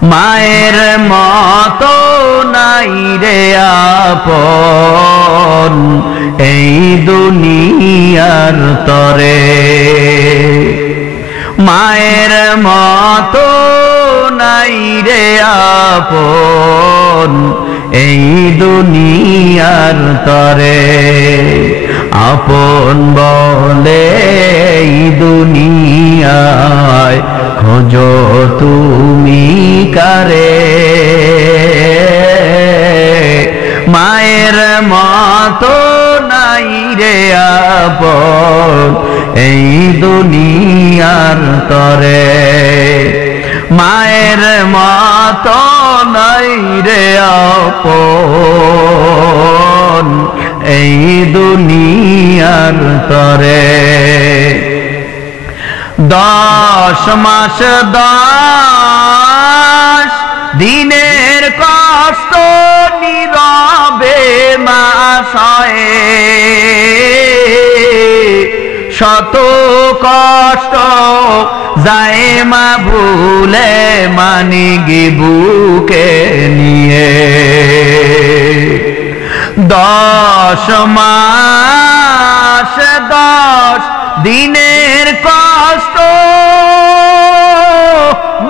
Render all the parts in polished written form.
মায়ের মতো নাই রে আপন এই দুনিয়ার তরে, মায়ের মতো নাই রে আপন এই দুনিয়ার তরে। আপন বলে এই দুনিয়ায় খোঁজো তুমি কারে, মায়ের মতো নাই রে আপন এই দুনিয়ার তরে, মায়ের মতো নাই রে আপন এই দুনিয়ার তরে। 10 মাস 10 দিনের কষ্ট নীরবে মা সয়ে, শত কষ্ট যায় মা ভুলে মানিগি বুকে নিয়ে। 10 মাস 10 দিনের কষ্ট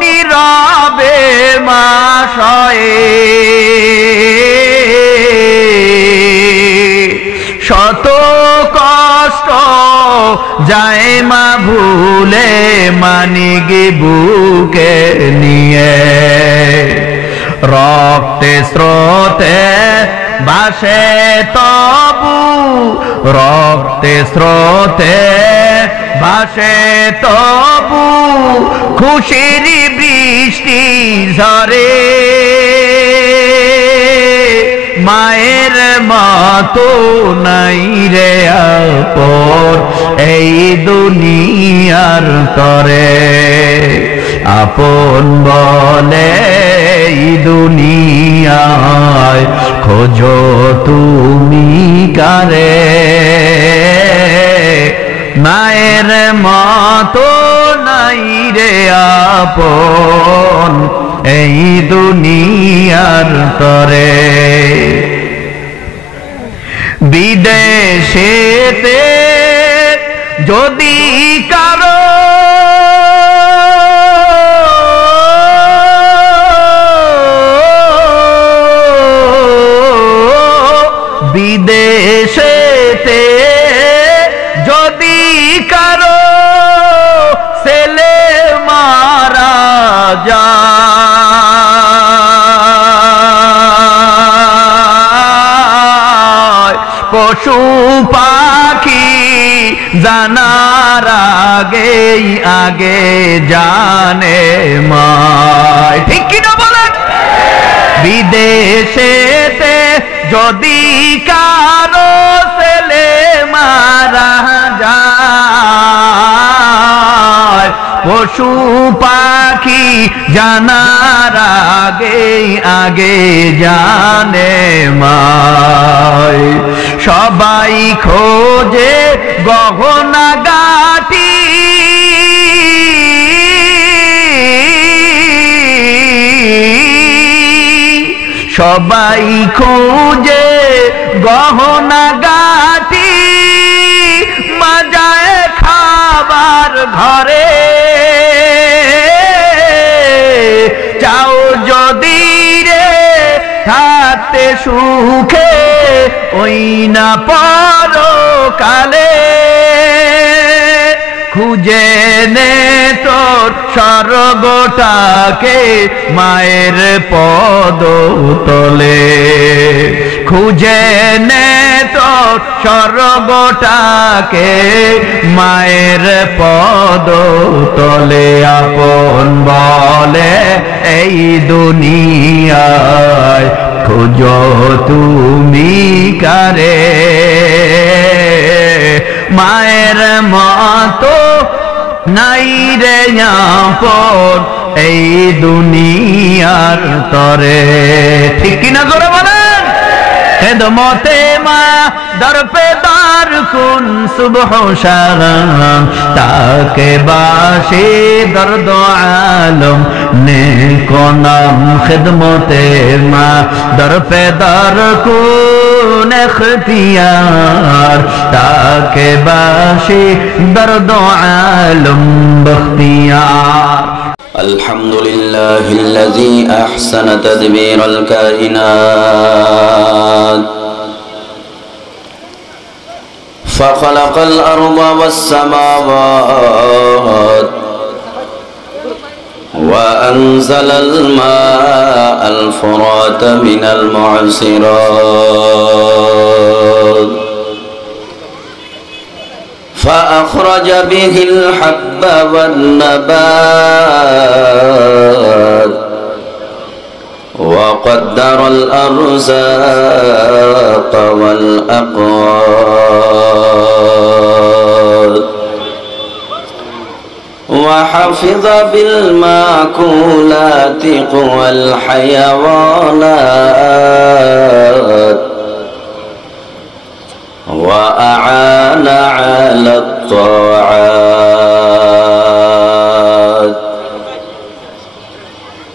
নীরবে মা সয়ে, শত কষ্ট যায় মা ভুলে মানিগি বুকে নিয়ে। রক্তে স্রোতে ভাসে তবু, রক্তে স্রোতে ভাসে তবু খুশির বৃষ্টি ঝরে, মায়ের মতো নাই রে আপন এই দুনিয়ার তরে। আপন বলে এই দুনিয়ায় খোঁজো তুমি কারে, মায়ের মতো নাই রে আপন এই দুনিয়ার তরে। বিদেশেতে যদি কারো বিদেশেতে যদি কারো ছেলে মারা যায়, পশু পাখি জানার আগেই আগে জানে মায়, ঠিক কিনা বলেন? বিদেশেতে যদি কারো ছেলে মারা যায়, পশু পাখি জানার আগেই আগে জানে মায়। সবাই খোঁজে গহনা গাটি, সবাই খোঁজে গহনা গাটি, মজায় খাবার ঘরে চাও যদি রে থাকতে সুখে ওই না পরকালে, খুঁজে নে তোর স্বর্গটাকে মায়ের পদ তলে, খুঁজে নে তোর স্বর্গটাকে মায়ের পদ তলে। আপন বলে এই দুনিয়ায় খোঁজো তুমি কারে, মায়ের মতো নাই রে আপন এই দুনিয়ার তরে, ঠিক কিনা জোরে বলেন? খেদমতে মা दर पे दार कुन सुबह शाम ताके बाशे दर्द आलम नेको नाम खिदमते मा दर पे दार कुन इख्तियार ताके बाशे दर्द आलम बख्तियार अल्हम्दुलिल्लाहिल्लज़ी अहसन तदबीर अलकाइनात फ़ख़लक़ल अर्ज़ वस्समावात वअंज़लल माअल फ़ुरात मिनल मुअस्सिरात فأخرج به الحب والنبات وقدر الأرزاق والأقوات وحفظ بالمأكولات قوى الحيوانات وأعان على الطاعات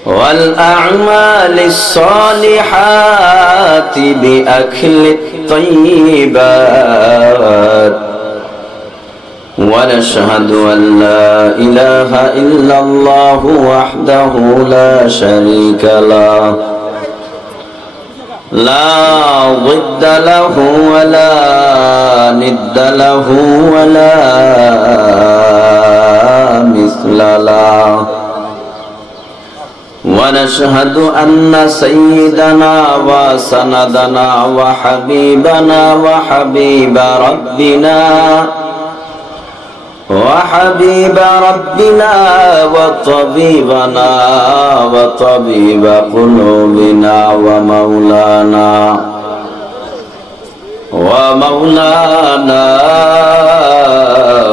والأعمال الصالحات بأكل الطيبات ونشهد أن لا إله إلا الله وحده لا شريك له لا ضد له ولا ند له ولا مثل له ونشهد أن سيدنا وسندنا وحبيبنا وحبيب ربنا وطبيبنا وطبيب قلوبنا ومولانا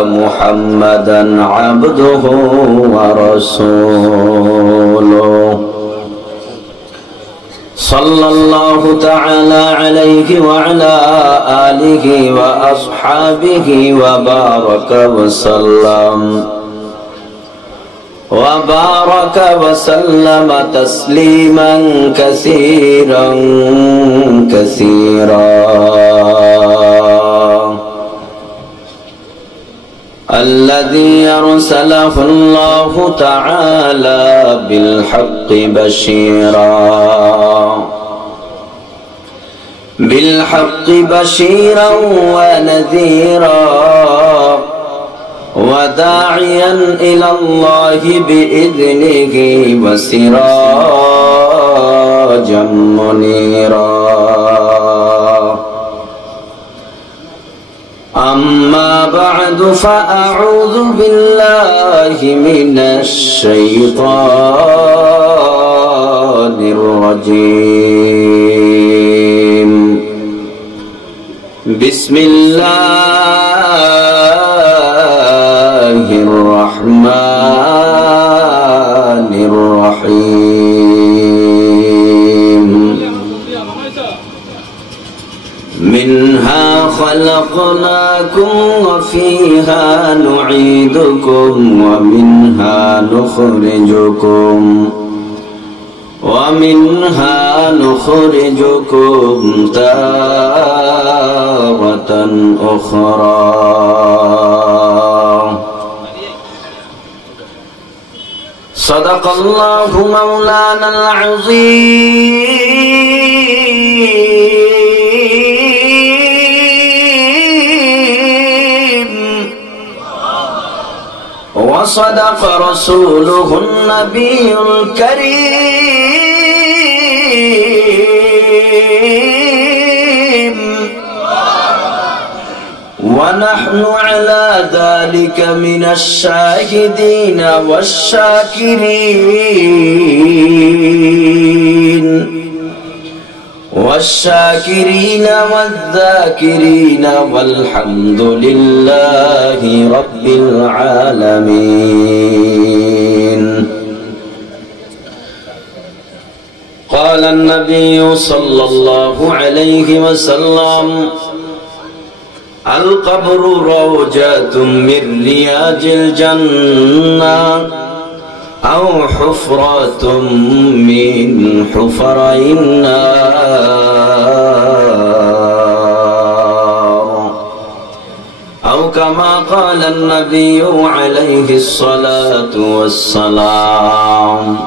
محمدا عبده ورسوله صلى الله تعالى عليه وعلى آله وأصحابه وبارك وسلم تسليما كثيرا الذي أرسله الله تعالى بالحق بشيرا ونذيرا وداعيا إلى الله بإذنه وسراجا منيرا أما بعد فأعوذ بالله من الشيطان الرجيم بسم الله الرحمن الرحيم منها خلقناكم وفيها نعيدكم ومنها نخرجكم تارة أخرى صدق الله مولانا العظيم وصدق رسوله النبي الكريم ونحن على ذلك من الشاهدين والشاكرين والذاكرين والحمد لله رب العالمين. قال النبي صلى الله عليه وسلم القبر روضة من رياض الجنة أو حفرة من حفر النار أو كما قال النبي عليه الصلاة والسلام.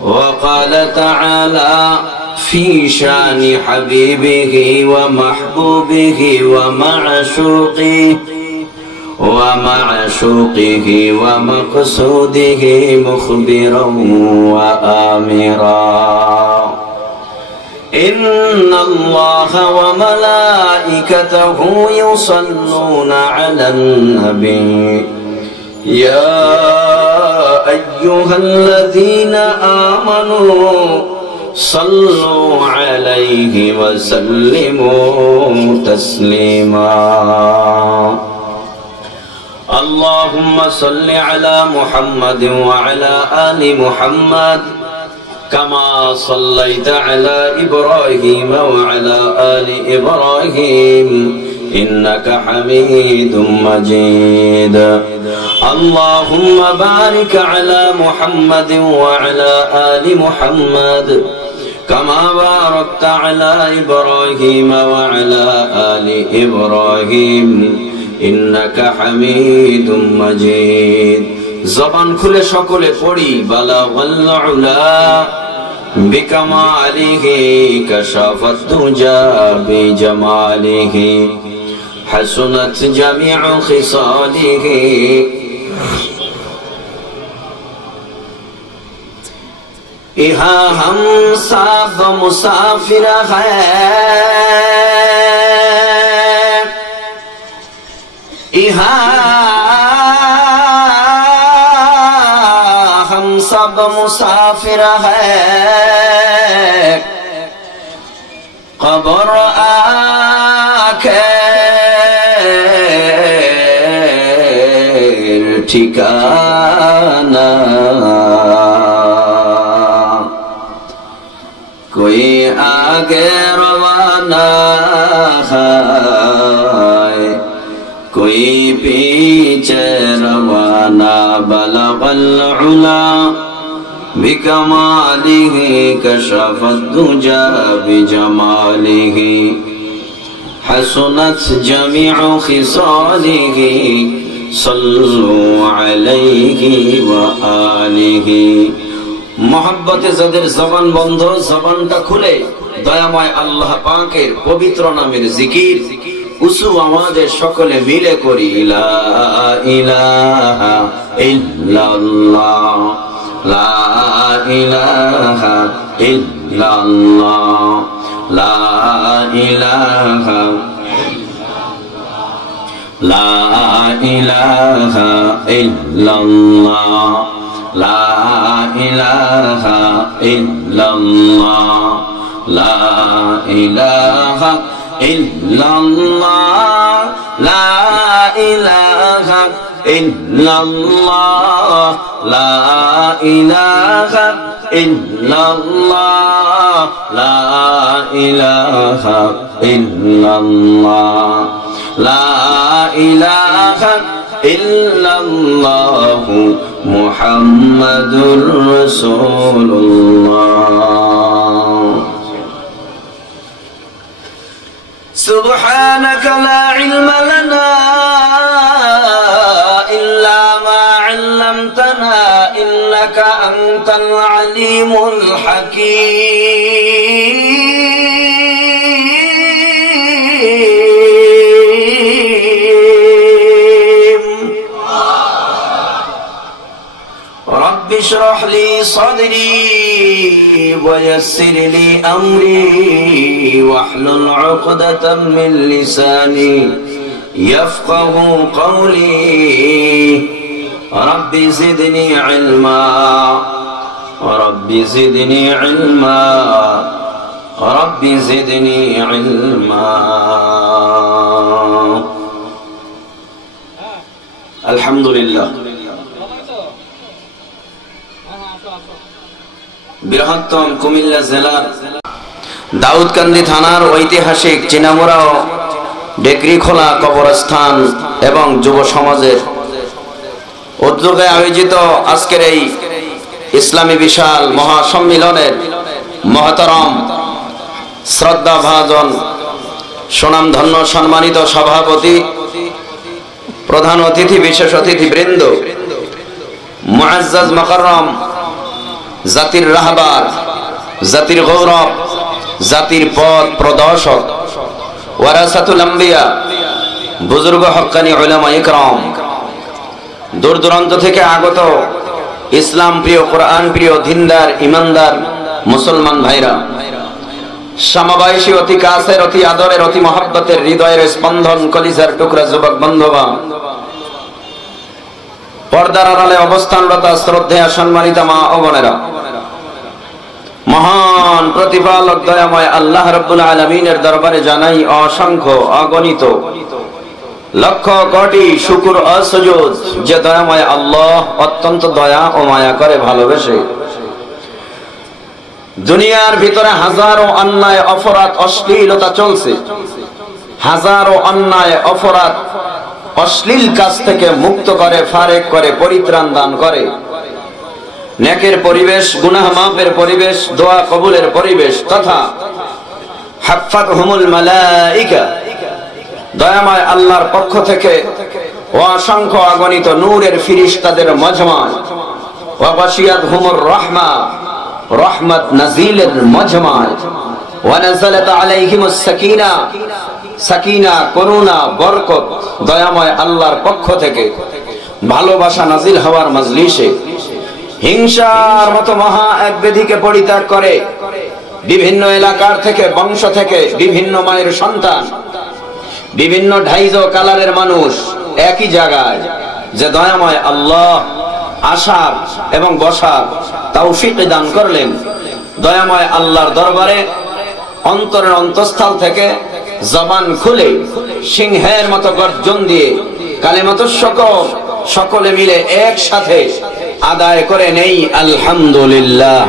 وقال تعالى في شان حبيبه ومحبوبه ومعشوقه ومقصوده مخبرا وآمرا: إن الله وملائكته يصلون على النبي يا أيها الذين آمنوا صلوا عليه وسلموا تسليما. اللهم صل على محمد وعلى آل محمد كما صليت على إبراهيم وعلى آل إبراهيم إنك حميد مجيد. اللهم بارك على محمد وعلى آل محمد كما باركت على إبراهيم وعلى آل إبراهيم إنك حميد مجيد. জবান খুলে সকলে পড়ি বালাগাল উলা বিকামালিহি কাশাফাত দুজা বিজামালিহি হাসনাত জামিউ খিসালিহি ইহা হাম সাব মুসাফির হ্যায় ইহা सब मुसाफिर है कब्र आखिर ठिकाना कोई आगे रवाना है कोई पीछे रवाना बलगल उला बिकमालिहि कशफत दुजा बिजमालिहि हसनत जमीउ खिसालिहि सल्लु अलैहि व आलिहि। मोहब्बते যাদের জবান বন্ধ জবানটা খুলে দয়াময় আল্লাহ পাকের পবিত্র নামের জিকির উঁচু আওয়াজে সকলে মিলে করি লা ইলাহা ইল্লাল্লাহ লা ইলাহা ইল্লাল্লাহ লা ইলাহা লা ইলাহা ইল্লাল্লাহ লা ইলাহা ইল্লাল্লাহ লা ইলাহা illallah la ilaha illallah la ilaha illallah la ilaha illallah la ilaha illallah muhammadur rasulullah. سبحانك لا علم لنا إلا ما علمتنا إنك أنت العليم الحكيم. رب اشرح لي صدري ويسر لي أمري واحلل عقدة من لساني يفقه قولي. رب زدني علما رب زدني علما رب زدني علما. الحمد لله. বৃহত্তম কুমিল্লা জেলার দাউদকান্দি থানার ঐতিহাসিক চিনামুড়া ডেকরিখোলা কবরস্থান এবং যুব সমাজের উদ্যোগে আয়োজিত আজকের এই ইসলামী বিশাল মহাসম্মিলনের মহতরম শ্রদ্ধাভাজন সুনামধন্য সম্মানিত সভাপতি, প্রধান অতিথি, বিশেষ অতিথিবৃন্দ, মুআজ্জাজ মুকাররম, জাতির রাহবার, জাতির গৌরব, জাতির পথ প্রদর্শক, ওয়ারাসাতুল আম্বিয়া, বুজুর্গ হক্কানি উলামা ইকরাম, দূর দূরান্ত থেকে আগত ইসলাম প্রিয়, কোরআন প্রিয়, দিনদার, ইমানদার মুসলমান ভাইরা, সমবয়সী, অতি কাছের, অতি আদরের, অতি মহব্বতের, হৃদয়ের স্পন্দন, কলিজার টুকরা যুবক বন্ধুগণ, পর্দার আড়ালে অবস্থানরত শ্রদ্ধেয় সম্মানিত মা ও বোনেরা, মহান প্রতিপালক দয়াময় আল্লাহ রাব্বুল আলামিনের দরবারে জানাই অসংখ্য অগণিত লক্ষ কোটি শুকর ও সুজুদ, যে দয়াময় আল্লাহ অত্যন্ত দয়া ও মায়া করে ভালোবেসে দুনিয়ার ভিতরে হাজারো অন্যায়, অপরাধ, অশ্লীলতা চলছে। হাজারো অন্যায়, অপরাধ, অশ্লীল কাজ থেকে মুক্ত করে, ফারেক করে, পরিত্রাণ দান করে। নেকের পরিবেশ, গুনাহ মাফের পরিবেশ, দোয়া কবুলের পরিবেশ তথা হাফাতহুমুল মালাইকা, দয়াময় আল্লাহর পক্ষ থেকে অসংখ্য অগণিত নূরের ফিরিশতাদের মজমা, ওয়া গাশিয়াতহুমুর রাহমা, রহমত নাজিলের মজমা, ওয়া নাযালাত আলাইহিমুস সাকিনা, সাকিনা, করুণা, বরকত দয়াময় আল্লাহর পক্ষ থেকে ভালোবাসা নাজিল হওয়ার মজলিসে হিংসার মতো মহা এক ব্যাধিকে পরিত্যাগ করে বিভিন্ন এলাকার থেকে, বংশ থেকে, বিভিন্ন মায়ের সন্তান, বিভিন্ন ঢাইজ কালারের মানুষ একই জায়গায়, যে দয়াময় আল্লাহ আসার এবং বসার তৌফিক দান করলেন। দয়াময় আল্লাহর দরবারে অন্তরের অন্তঃস্থল থেকে জবান খুলে সিংহের মতো গর্জন দিয়ে কালিমাতুশ শুকর সকলে মিলে একসাথে আদায় করে নেই আলহামদুলিল্লাহ।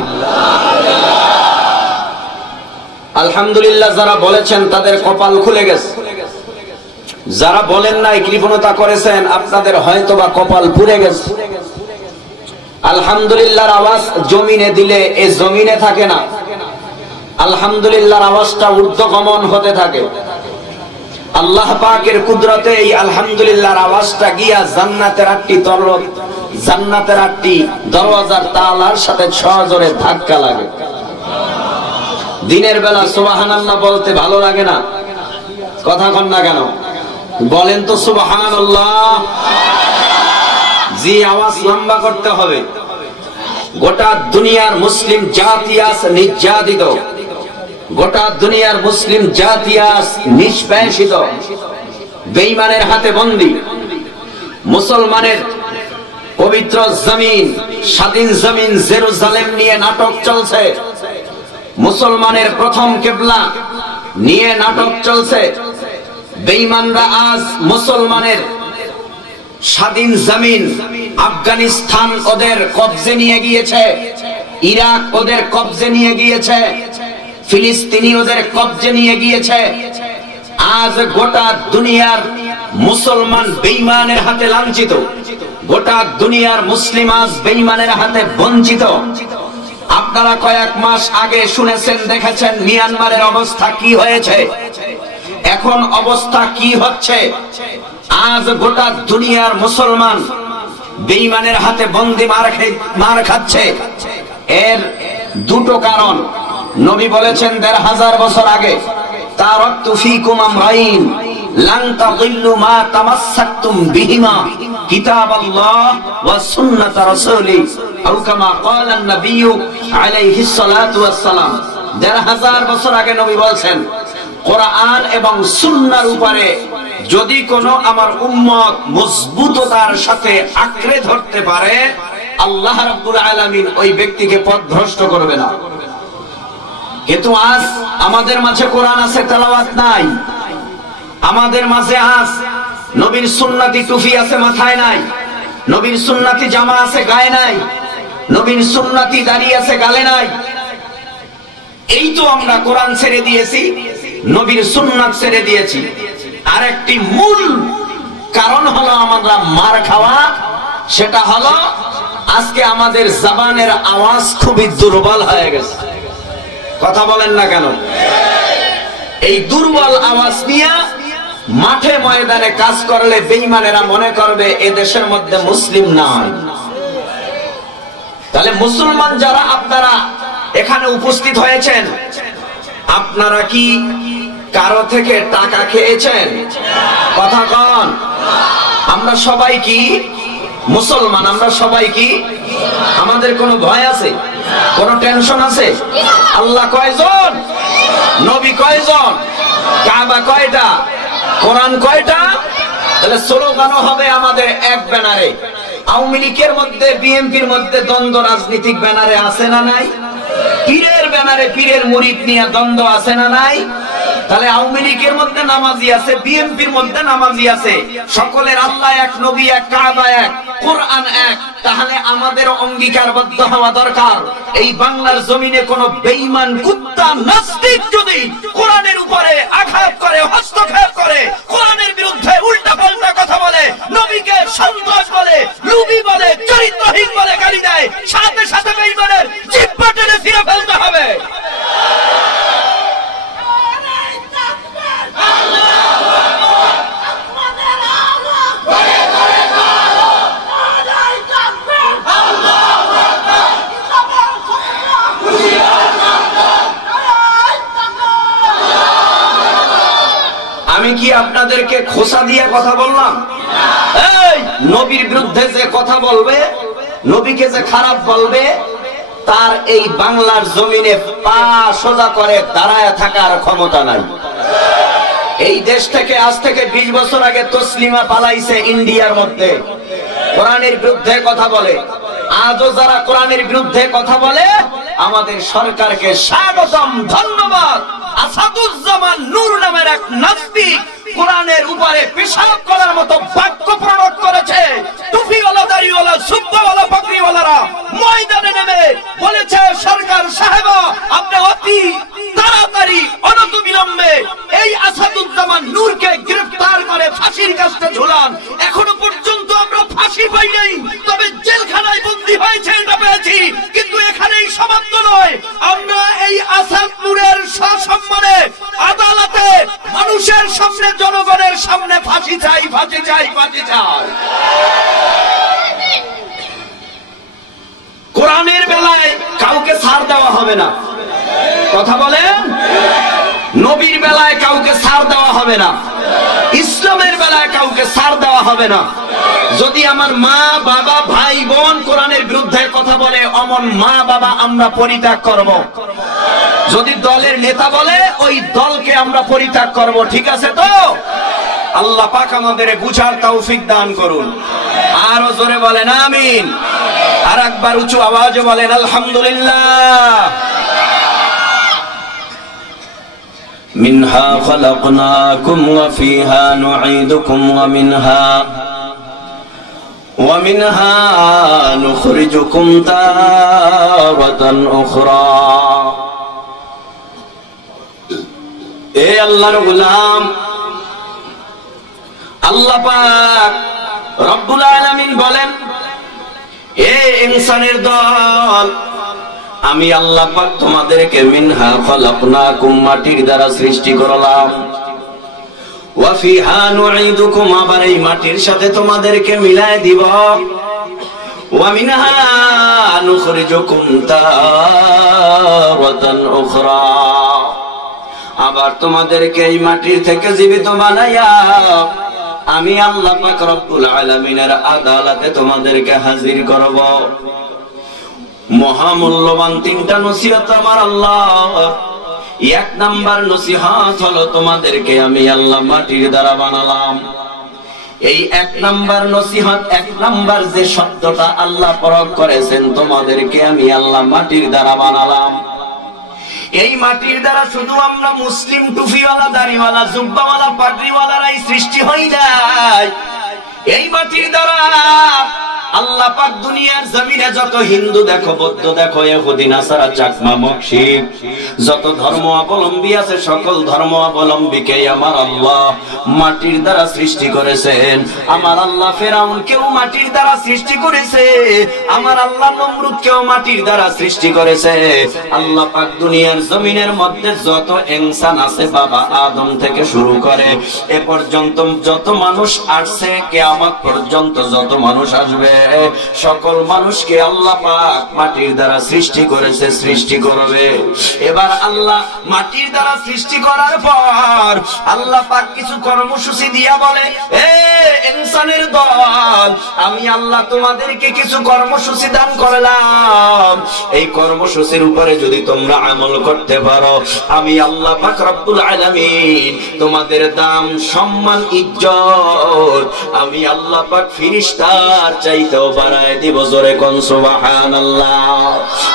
আলহামদুলিল্লাহ যারা বলেছেন তাদের কপাল খুলে গেছে, যারা বলেন নাই, কৃপণতা করেছেন, আপনাদের হয়তোবা কপাল পুড়ে গেছে। আলহামদুলিল্লাহর আওয়াজ জমিনে দিলে এ জমিনে থাকে না, আলহামদুলিল্লাহর আওয়াজটা ঊর্ধ্বগমন হতে থাকে। আল্লাহ পাকের কুদরতে এই আলহামদুলিল্লাহর আওয়াজটা গিয়া জান্নাতের আটটি দরওয়াজার তালার সাথে সজোরে ধাক্কা লাগে। দিনের বেলা সুবহানাল্লাহ বলতে ভালো লাগে না? কথা কন না কেন? বলেন তো সুবহানাল্লাহ। জি, আওয়াজ লম্বা করতে হবে। গোটা দুনিয়ার মুসলিম জাতি আজ নির্যাতিত, গোটা দুনিয়ার মুসলিম জাতি আজ নিষ্পেষিত, বেঈমানের হাতে বন্দী। মুসলমানের পবিত্র জমিন, স্বাধীন জমিন জেরুজালেম নিয়ে নাটক চলছে, মুসলমানের প্রথম কিবলা নিয়ে নাটক চলছে। বেঈমানরা আজ মুসলমানের স্বাধীন জমিন, আফগানিস্তান ওদের কবজে নিয়ে গিয়েছে, ইরাক ওদের কবজে নিয়ে গিয়েছে, ফিলিস্তিনি ওদের কবজে নিয়ে গিয়েছে। আজ গোটা দুনিয়ার মুসলমান বেঈমানের হাতে লাঞ্ছিত, গোটা দুনিয়ার মুসলিম আজ বেঈমানের হাতে বঞ্চিত। আপনারা কয়েক মাস আগে শুনেছেন, দেখেছেন মিয়ানমারের অবস্থা কি হয়েছে, এখন অবস্থা কি হচ্ছে। আজ গোটা দুনিয়ার মুসলমান বেঈমানের হাতে বন্দী মার খাচ্ছে। এর দুটো কারণ। নবী বলেছেন ১৫০০ বছর আগে, তারাকতু ফীকুম আমরাইন লান তাযিল্লু মা তামাসসাকতুম বিহিমা কিতাবাল্লাহ ওয়া সুন্নাত রাসূলি আও কামা ক্বালা an-নবী আলাইহিস সালাতু ওয়াস সালাম। ১৫০০ বছর আগে নবী বলেছেন, কোরআন এবং সুন্নাহর উপরে যদি কোনো আমার উম্মত মজবুততার সাথে আঁকড়ে ধরতে পারে, আল্লাহ রাব্বুল আলামিন ওই ব্যক্তিকে পথভ্রষ্ট করবে না। কিন্তু আজ আমাদের মাঝে কোরআন আছে, তেলাওয়াত নাই। আমাদের মাঝে আজ নবীর সুন্নতি টুপি আছে, মাথায় নাই। নবীর সুন্নতি জামা আছে, গায়ে নাই। নবীর সুন্নতি দাড়ি আছে, গালে নাই। এই তো আমরা কোরআন ছেড়ে দিয়েছি, নবীর সুন্নাত ছেড়ে দিয়েছি। আরেকটি মূল কারণ হলো আমরা মার খাওয়া, সেটা হলো আজকে আমাদের জবানের আওয়াজ খুবই দুর্বল হয়ে গেছে। কথা বলেন না কেন? এই দুর্বল আওয়াজ নিয়ে মাঠে ময়দানে কাজ করলে বেঈমানেরা মনে করবে এ দেশের মধ্যে মুসলিম নাই। তাহলে মুসলমান যারা আপনারা এখানে উপস্থিত হয়েছেন, আপনারা কি কারো থেকে টাকা খেয়েছেন? কথা কন। আমরা সবাই কি মুসলমান? আমরা সবাই কি? আমাদের কোনো ভয় আছে? কোনো টেনশন আছে? আল্লাহ কয়জন? নবী কয়জন? কাবা কয়টা? কোরআন কয়টা? তাহলে স্লোগানও হবে আমাদের এক ব্যানারে। আওয়ামী লীগের মধ্যে বিএনপির মধ্যে দ্বন্দ্ব রাজনীতিক ব্যানারে আছে না নাই? পীরের ব্যানারে পীরের মুরিদ নিয়ে দ্বন্দ্ব আছে না নাই? তাহলে আওয়ামী লীগের মধ্যে নামাজি আছে, বিএনপির মধ্যে নামাজি আছে, সকলের আল্লাহ এক, নবী এক, কাবা এক, কোরআন এক। তাহলে আমাদের অঙ্গীকারবদ্ধ হওয়া দরকার, এই বাংলার জমিনে কোন বেঈমান কুত্তা নাস্তিক যদি কোরআনের উপরে আঘাত করে, হস্তক্ষেপ করে, কোরআনের বিরুদ্ধে উল্টা পাল্টা কথা বলে, নবীকে সন্ত্রাস বলে, লুবি বলে, চরিত্রহীন বলে গালি দেয়, সাথে সাথে বেঈমানের জিহ্বা টেনে ফিরে ফেলতে হবে। আমি কি আপনাদেরকে খোসা দিয়ে কথা বললাম? এই নবীর বিরুদ্ধে যে কথা বলবে, নবীকে যে খারাপ বলবে, তার এই বাংলার জমিনে পা সোজা করে দাঁড়ায় থাকার ক্ষমতা নাই। এই দেশ থেকে আজ থেকে 20 বছর আগে তসলিমা পালাইছে ইন্ডিয়ার মধ্যে, কোরআনের বিরুদ্ধে কথা বলে। আজও যারা কোরআনের বিরুদ্ধে কথা বলে, আমাদের সরকারকে স্বাগতম, ধন্যবাদ। আসাদুজ্জামান নূর নামের এক নাস্তিক কোরআনের উপরে পেশাব করার মতো বাক্য প্রয়োগ করেছে। টুপিওয়ালা, দাড়িওয়ালা, সুব্বাওয়ালা, পাগড়িওয়ালারা ময়দানে নেমে বলেছে, সরকার সাহেবা আপনি অতি তাড়াতাড়ি অনতিবিলম্বে এই আসাদুজ্জামান নূরকে গ্রেফতার করে ফাঁসির কাস্টে ঝুলান। এখনো পর্যন্ত আমরা ফাঁসি পাই নাই, তবে জেলখানায় বন্দী হয়েছে এটা পেয়েছি। কিন্তু এখানেই সমাপ্ত নয়, আমরা এই আসাদ নূরের সসম্মানে আদালতে মানুষের সামনে, জনগণের সামনে ফাঁসি চাই, ফাঁসি চাই, ফাঁসি চাই। কোরআনের বেলায় কাউকে ছাড় দেওয়া হবে না। কথা বলেন। নবীর বেলায় কাউকে ছাড় দেওয়া হবে না, ইসলামের বেলায় কাউকে ছাড় দেওয়া হবে না। যদি আমার মা, বাবা, ভাই, বোন কোরআনের বিরুদ্ধে কথা বলে, অমন মা বাবা আমরা পরিত্যাগ করব। যদি দলের নেতা বলে, ওই দলকে আমরা পরিত্যাগ করব। ঠিক আছে তো? আল্লাহ পাক আমাদের বুঝার তৌফিক দান করুন। আরো জোরে বলেন আমিন। আর একবার উঁচু আওয়াজে বলেন আলহামদুলিল্লাহ। মিনহা খালাকনাকুম ওয়া ফিহা নুঈদুকুম ওয়া মিনহা নুখরিজুকুম তারাতান উখরা। এ আল্লাহর গোলাম, আল্লাহ পাক রব্বুল আলামিন বলেন, এ ইনসানের দল, আমি আল্লাহ পাক তোমাদেরকে মিনহা খালাকনাকুম মাটির দ্বারা সৃষ্টি করলাম, ওয়া ফিহা নুঈদুকুম আবার এই মাটির সাথে তোমাদেরকে মিলায় দিব, ওয়া মিনহা নুখরিজুকুম তারাতান উখরা আবার তোমাদেরকে এই মাটির থেকে জীবিত বানাইয়া আমি আল্লাহ পাক রব্বুল আলামিনের আদালতে তোমাদেরকে হাজির করব। মহামূল্যবান 3টা নসিহত আমার আল্লাহ। 1 নাম্বার নসিহত হলো তোমাদেরকে আমি আল্লাহ মাটির দ্বারা বানালাম। এই 1 নাম্বার নসিহত, 1 নাম্বার যে শব্দটা আল্লাহ প্রয়োগ করেছেন, তোমাদেরকে আমি আল্লাহ মাটির দ্বারা বানালাম। এই মাটির দ্বারা শুধু আমরা মুসলিম টুপিওয়ালা, দাড়িওয়ালা, জুব্বাওয়ালা, পাগড়িওয়ালারাই সৃষ্টি হই নাই। এই মাটির দ্বারা আল্লাহ পাক দুনিয়ার জমিনে যত হিন্দু দেখো, বৌদ্ধ দেখো, ইহুদি, নাসারা, চাকমা, মকশিক, যত ধর্ম অবলম্বী আছে, সকল ধর্ম অবলম্বীকে আমার আল্লাহ মাটির দ্বারা সৃষ্টি করেছেন। আমার আল্লাহ ফেরাউনকেও মাটির দ্বারা সৃষ্টি করেছে, আমার আল্লাহ নমরুদকেও মাটির দ্বারা সৃষ্টি করেছে। আল্লাহ পাক দুনিয়ার জমিনের মধ্যে যত ইনসান আছে, বাবা আদম থেকে শুরু করে এ পর্যন্ত যত মানুষ আসছে, কিয়ামত পর্যন্ত যত মানুষ আসবে, সকল মানুষকে আল্লাহ পাক মাটির দ্বারা সৃষ্টি করেছে, সৃষ্টি করবে। এবার আল্লাহ মাটির দ্বারা সৃষ্টি করার পর আল্লাহ পাক কিছু কর্মসূচি দিয়া বলে, এ ইনসানের দল, আমি আল্লাহ তোমাদেরকে কিছু কর্মসূচি দান করলাম। এই কর্মসূচির উপরে যদি তোমরা আমল করতে পারো, আমি আল্লাহ পাক রব্বুল আলামিন তোমাদের দাম, সম্মান, ইজ্জত আমি আল্লাহ পাক ফেরেশতার চাইতেও বাড়ায় দিব। জোরে কোন সুবহানাল্লাহ।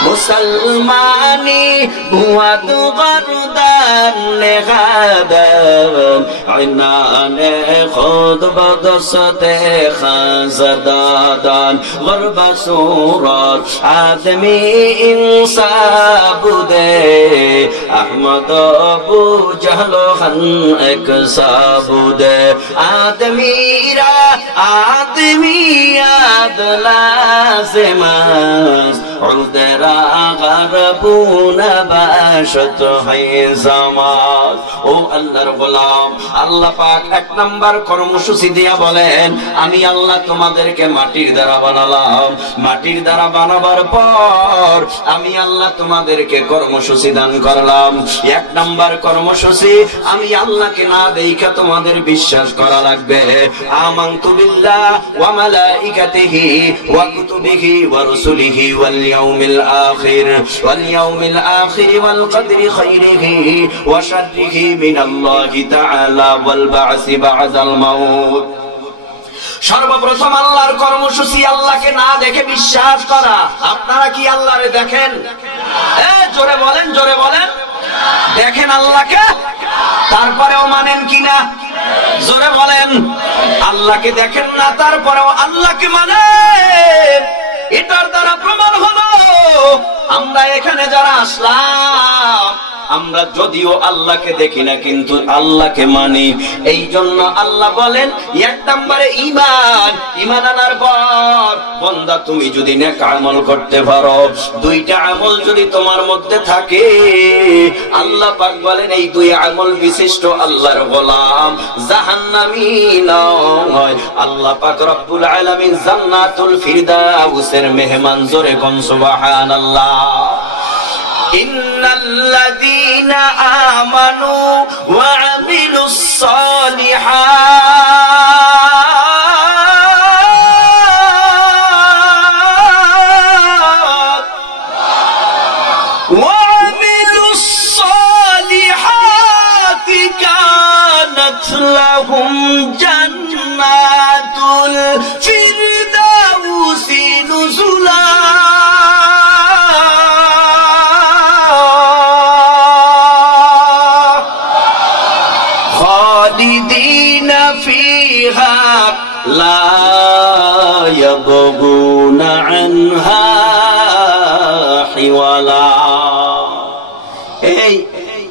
মুসলমানি বুয়াদ গরদান নেগাদান আইনানে খুদ বদসতে খাজদাদান গরবা সুরত আদমি ইনসাবুদে আহমদ আবু জাহল খান এক সাবুদে আদমিরা আদমিয়াত লাজমাস উলদেরা গরবুনা বাশত হাইজামাত। ও আল্লাহর গোলাম, আল্লাহ পাক এক নাম্বার কর্মসূচি দিয়া বলেন, আমি আল্লাহ তোমাদেরকে মাটির দ্বারা বানালাম। মাটির দ্বারা বানাবার পর আমি আল্লাহ তোমাদেরকে কর্মসূচি দান করলাম। এক নাম্বার কর্মসূচি, আমি আল্লাহকে না দেখা তোমাদের বিশ্বাস করা লাগবে। আমানতু বিল্লাহ ওয়া মালাইকাতিহি ওয়া কুতুবিহি ওয়া রুসুলিহি ওয়াল ইয়াউমিল আখির ওয়াল কদরি খাইরিহি ওয়া শাররিহি মিনাল্লাহি তাআলা ওয়াল বা'সি বা'দাল মাউত। সর্বপ্রথম আল্লাহর কর্মসূচি আল্লাহকে না দেখে বিশ্বাস করা। আপনারা কি আল্লাহরে দেখেন? জোরে বলেন, জোরে বলেন। দেখেন আল্লাহকে, তারপরেও মানেন কিনা? জোরে বলেন। আল্লাহকে দেখেন না, তারপরেও আল্লাহকে মানেন। এটার দ্বারা প্রমাণ হলো আমরা এখানে যারা আসলাম, আমরা যদিও আল্লাহকে দেখি না কিন্তু আল্লাহকে মানি। এই জন্য আল্লাহ বলেন এক নম্বরে ঈমান। ঈমান আনার পর বান্দা তুমি যদি নেক আমল করতে পারো, দুইটা আমল যদি তোমার মধ্যে থাকে, আল্লাহ পাক বলেন এই দুই আমল বিশিষ্ট আল্লাহর গোলাম জাহান্নামী নয়। আল্লাহ পাক রব্বুল আলামিন জান্নাতুল ফিরদাউসের মেহমান। জোরে কোন সুবহানাল্লাহ। ইন্নাল্লাযীনা আমানু ওয়া আমিলুস সালিহাত ওয়া আমিলুস সালিহাতি কানাত লাহুম জান্নাতুল ফিরদাউসি নুজুলা। لا يبغون عنها حولا। এই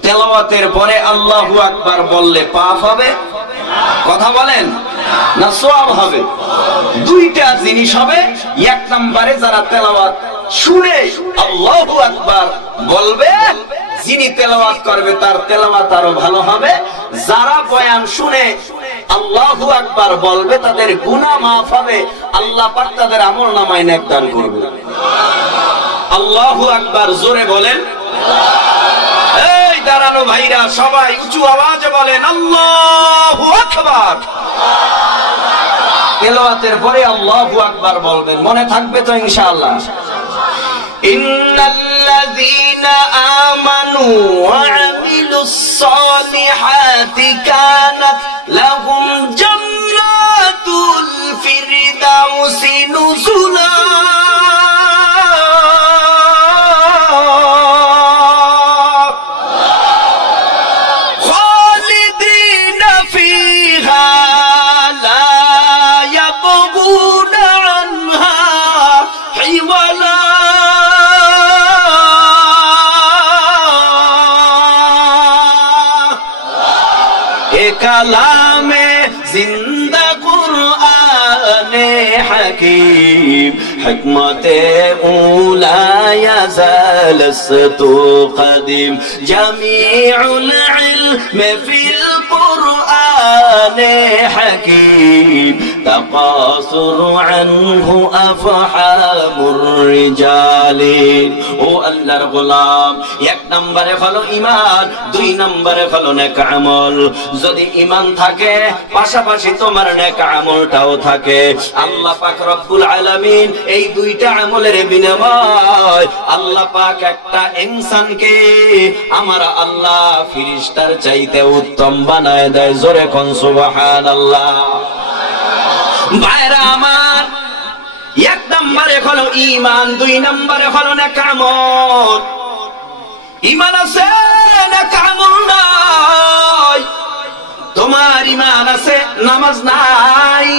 তেলাওয়াতের পরে আল্লাহু আকবার বললে পাপ হবে? কথা বলেন না, সওয়াব হবে? দুইটা জিনিস হবে। এক নম্বরে যারা তেলাওয়াত শুনে আল্লাহু আকবার বলবে, যিনি তেলাওয়াত করবে তার তেলাওয়াত আরো ভালো হবে। যারা বয়ান শুনে আল্লাহু আকবার বলবে তাদের গুনাহ মাফ হবে, আল্লাহ পাক তাদের আমলনামায় নেক দান করবে। আল্লাহু আকবার জোরে বলেন। এই দাঁড়ানো ভাইরা সবাই উঁচু আওয়াজে বলেন আল্লাহু আকবার। তেলাওয়াতের পরে আল্লাহু আকবার বলবেন, মনে থাকবে তো ইনশাআল্লাহ। ইন্নাল্লাযীনা আমানু ওয়া আমিলুস সালিহাতি কানাত লাহুম জান্নাতুল ফিরদাউসি নুজুলা। খালিদিনা ফিহা লা ইয়াবগুনা আনহা কালামে জিন্দা কুরআনে হাকিম হিকমতে উলা ইয়াজালস্তু কদিম জামিউল ইলমি ফিল কুরআনে হাকিম তাকাসুর আনহু আফহামুর রিজালি। ও আল্লাহর গোলাম, এক নম্বরে হলো ঈমান, দুই নম্বরে হলো নেক আমল। যদি ঈমান থাকে পাশাপাশি তোমার নেক আমলটাও থাকে, আল্লাহ পাক রব্বুল আলামিন এই দুইটা আমলের বিনিময় আল্লাহ পাক একটা ইনসানকে আমার আল্লাহ ফেরেশতার চাইতে উত্তম বানায় দেয়। জোরে কোন সুবহানাল্লাহ। ভাইরা আমার, এক নম্বরে হলো ঈমান, দুই নম্বরে হলো নেক আমল। ঈমান আছে নেক আমল নাই। তোমার ঈমান আছে নামাজ নাই।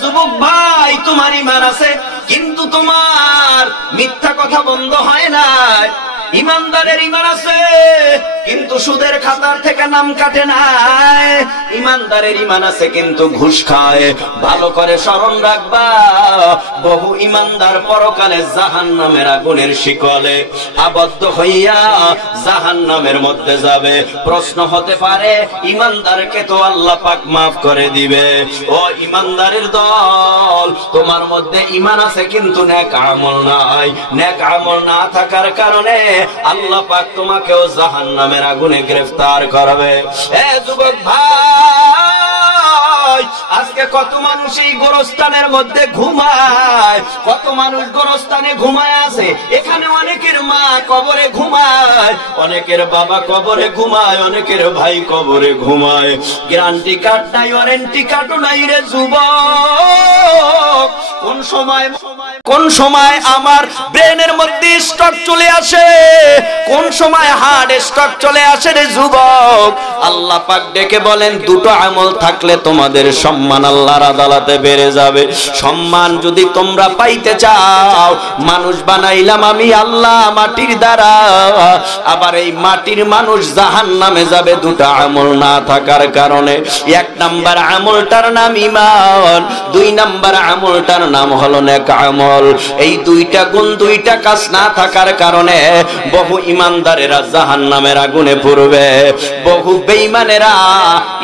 যুবক ভাই, তোমার ঈমান আছে কিন্তু তোমার মিথ্যা কথা বন্ধ হয় না। ইমানদারের ঈমান আছে কিন্তু সুদের খাতার থেকে নাম কাটে নাই। ইমানদারের ঈমান আছে কিন্তু ঘুষ খায়। ভালো করে স্মরণ রাখবা, বহু ইমানদার পরকালে জাহান্নামের আগুনের শিকলে আবদ্ধ হইয়া জাহান্নামের মধ্যে যাবে। প্রশ্ন হতে পারে, ইমানদারকে তো আল্লাহ পাক মাফ করে দিবে। ও ইমানদারের দল, তোমার মধ্যে ঈমান আছে কিন্তু নেক আমল নাই। নেক আমল না থাকার কারণে আল্লাহ পাক তোমাকেও জাহান্নামের আগুনে গ্রেফতার করবে। এ যুবক ভাই, আজকে কত মানুষ এই গোরস্থানের মধ্যে ঘুমায়, কত মানুষ গোরস্থানে ঘুমায় আছে। এখানে অনেকের মা কবরে ঘুমায়, অনেকের বাবা কবরে ঘুমায়, অনেকের ভাই কবরে ঘুমায়। গ্যারান্টি কার্ড নাই, ওয়ারেন্টি কার্ডও নাই রে যুবক। কোন সময় আমার ব্রেনের মধ্যে স্ট্রোক চলে আসে, কোন সময় হার্ট স্ট্রোক চলে আসে রে যুবক। আল্লাহ পাক ডেকে বলেন, দুটো আমল থাকলে তোমাদের সম্মান আল্লাহর আদালতে বেড়ে যাবে। সম্মান যদি তোমরা পাইতে চাও, মানুষ বানাইলাম আমি আল্লাহ মাটির দ্বারা, আবার এই মাটির মানুষ জাহান্নামে যাবে দুটো আমল না থাকার কারণে। এক নাম্বার আমলটার নাম ঈমান, দুই নাম্বার আমলটার নাম হলো নেক আমল। এই দুইটা গুণ, দুইটা কাজ না থাকার কারণে বহু ইমানদারেরা জাহান্নামের আগুনে পড়বে। বহু বেঈমানেরা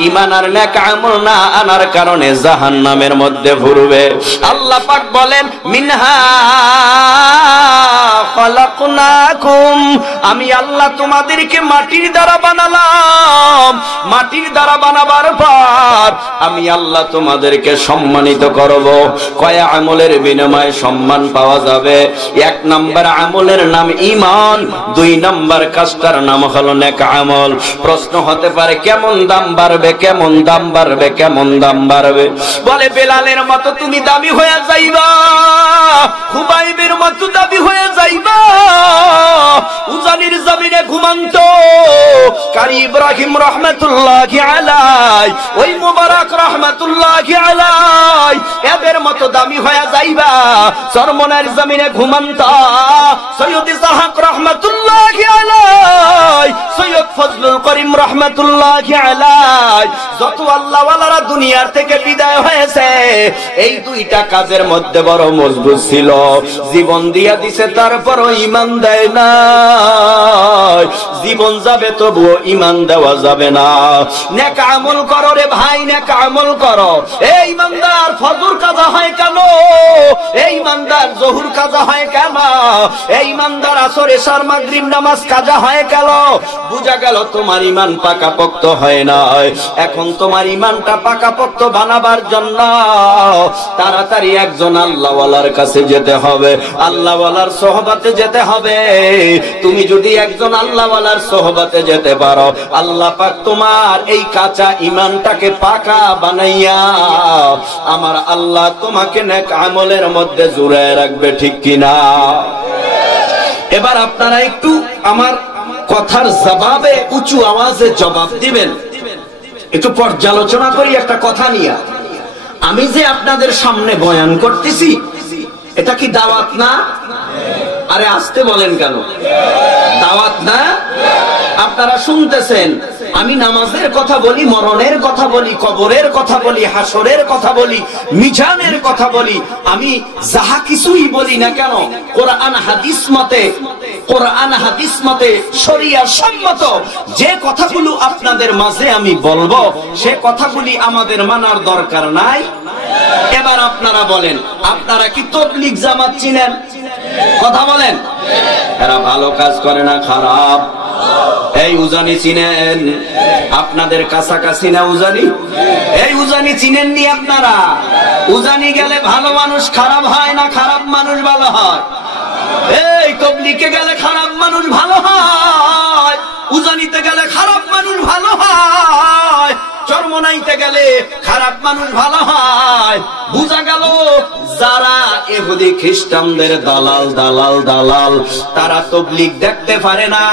ঈমান আর নেক আমল না আনার কারণে জাহান্নামের মধ্যে পড়বে। আল্লাহ পাক বলেন, মিনহা খালাকনাকুম, আমি আল্লাহ তোমাদেরকে মাটির দ্বারা বানালাম। মাটির দ্বারা বানাবার পর আমি আল্লাহ তোমাদেরকে সম্মানিত করব। কয় আমলের বিনিময়ে সম্মান পাওয়া যাবে? এক নাম্বার আমলের নাম ঈমান, দুই নাম্বার কাজটার নাম হলো নেক আমল। প্রশ্ন হতে পারে, কেমন দাম বাড়বে, কেমন দাম বাড়বে, কেমন দাম বাড়বে? বলে, বেলালের মতো তুমি দামি হয়ে যাইবা, খুবাইবের মতো দামি হয়ে যাইবা। উজানির জমিনে ঘুমান্ত কারি ইব্রাহিম রাহমাতুল্লাহি আলাইহি, ওই মুবারক রাহমাতুল্লাহি আলাইহি, এদের মতো দামি হয়ে যাইবা। চরমনের জমিনে ঘুমান্ত সৈয়দ ইসহাক রাহমাতুল্লাহি আলাইহি, সৈয়দ ফজলুল করিম রাহমাতুল্লাহি আলাইহি, যত আল্লাহ ওয়ালারা দুনিয়ার থেকে বিদায় হয়েছে, এই দুইটা কাজের মধ্যে বড় মজবুত ছিল। জীবন দিয়া দিছে, তারপরও ঈমান দেয় না। জীবন যাবে তবুও ঈমান দেওয়া যাবে না। নেক আমল করো রে ভাই, নেক আমল করো। এই ইমানদার ফজর কাজা হয় কেন? এই ইমানদার জোহর কাজা হয় কেন? এই ইমানদার আসর এশার মাগরিব নামাজ কাজা হয় কেন? বুঝা গেল তোমার ঈমান পাকাপোক্ত হয় না। এখন তোমার ঈমানটা পাকাপোক্ত বানাবার জন্য তাড়াতাড়ি একজন আল্লাহওয়ালার কাছে যেতে হবে, আল্লাহওয়ালার সোহবতে যেতে হবে। তুমি যদি একজন আল্লাহওয়ালার সোহবতে যেতে পারো, আল্লাহ পাক তোমার এই কাঁচা ঈমানটাকে পাকা বানাইয়া আমার আল্লাহ তোমাকে নেক আমলের মধ্যে জুড়ায় রাখবে, ঠিক কিনা? এবার আপনারা একটু আমার কথার জবাবে উঁচু আওয়াজে জবাব দিবেন। একটু পর্যালোচনা করি একটা কথা নিয়ে। আমি যে আপনাদের সামনে বয়ান করতেছি, এটা কি দাওয়াত না? আরে আসতে বলেন কেন? দাওয়াত না? আপনারা শুনতেছেন আমি নামাজের কথা বলি, মরণের কথা বলি, কবরের কথা বলি, হাসরের কথা বলি, মিজানের কথা বলি, আমি যাহা কিছুই বলি না কেন কোরআন হাদিস মতে শরিয়া সম্মত যে কথাগুলো আপনাদের মাঝে আমি বলবো সে কথাগুলি আমাদের মানার দরকার নাই। এবার আপনারা বলেন, আপনারা কি তাবলীগ জামাত চিনেন? কথা বলেন। এরা ভালো কাজ করে না খারাপ? এই উজানি চিনেন? আপনাদের কাছাকাছি না উজানি? এই উজানি চিনেননি আপনারা? উজানি গেলে ভালো মানুষ খারাপ হয় না খারাপ মানুষ ভালো হয়? এই তাবলীগে গেলে খারাপ মানুষ ভালো হয়, উজানিতে গেলে খারাপ মানুষ ভালো হয়, চরমনাইতে গেলে খারাপ মানুষ ভালো হয়। বুঝা গেল যারা ইহুদি খ্রিস্টানদের দালাল দালাল দালাল তারা তাবলীগ দেখতে পারে না,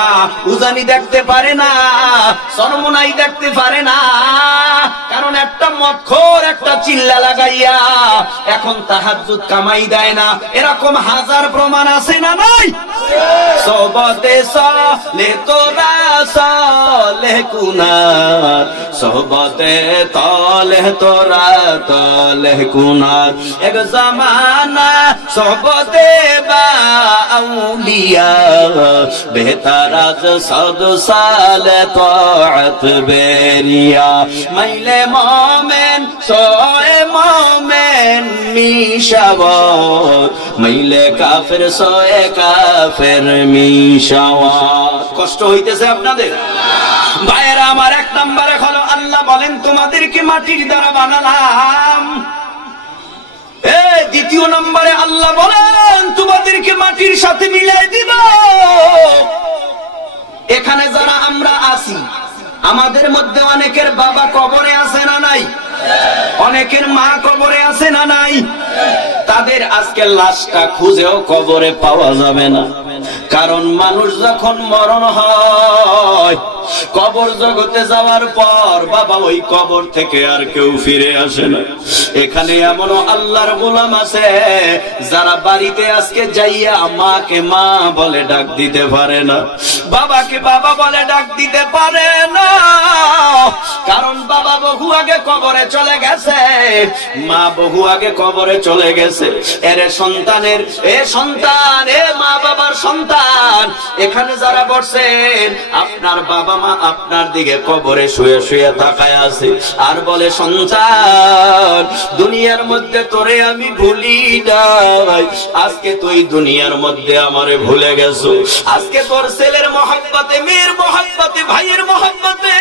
উজানি দেখতে পারে না, চরমনাই দেখতে পারে না, কারণ একটা মদখোর একটা চিল্লা লাগাইয়া এখন তাহাজ্জুদ কামাই দেয় না। এরকম হাজার প্রমাণ আছে না নাই? সোহবতে সালে তোরা সালে কুনার, সোহবতে তালে তোরা তালে কুনার, এক জামানা সোহবতে বা আউলিয়া বেহতার আজ 100 সাল তাআত বেরিয়া, মাইলে মোমেন সোয়ে মোমেন মিশাওয়াত, মাইলে কাফের সোয়ে কাফের মিশাওয়াত। কষ্ট হইতেছে আপনাদের ভাইয়েরা আমার? এক নম্বরে হলো আল্লাহ বলেন তোমাদেরকে মাটির দ্বারা বানালাম। দ্বিতীয় নম্বরে আল্লাহ বলেন তোমাদেরকে মাটির সাথে মিলাই দিব। এখানে যারা আমরা আছি আমাদের মধ্যে অনেকের বাবা কবরে আছে না নাই? অনেকের মা কবরে আছে না নাই? তাদের আজকে লাশটা খুঁজেও কবরে পাওয়া যাবে না, কারণ মানুষ যখন মরণ হয় কবর জগতে যাওয়ার পর বাবা ওই কবর থেকে আর কেউ ফিরে আসে না। এখানে এমন আল্লাহর গোলাম আছে যারা বাড়িতে আজকে যাইয়া মাকে মা বলে ডাক দিতে পারে না, বাবাকে বাবা বলে ডাক দিতে পারে না, কারণ বাবা বহু আগে কবরে চলে গেছে, মা বহু আগে কবরে চলে গেছে। এর সন্তানের সন্তান, মা বাবার সন্তান, এখানে যারা বসছেন আপনার বাবা মা আপনার দিকে কবরে শুয়ে শুয়ে তাকায় আছে আর বলে সন্তান দুনিয়ার মধ্যে তোরে আমি ভুলি নাই, আজকে তুই দুনিয়ার মধ্যে আমারে ভুলে গেছো। আজকে তোর ছেলের মহব্বতে, মেয়ের মহব্বতে, ভাইয়ের মহব্বতে,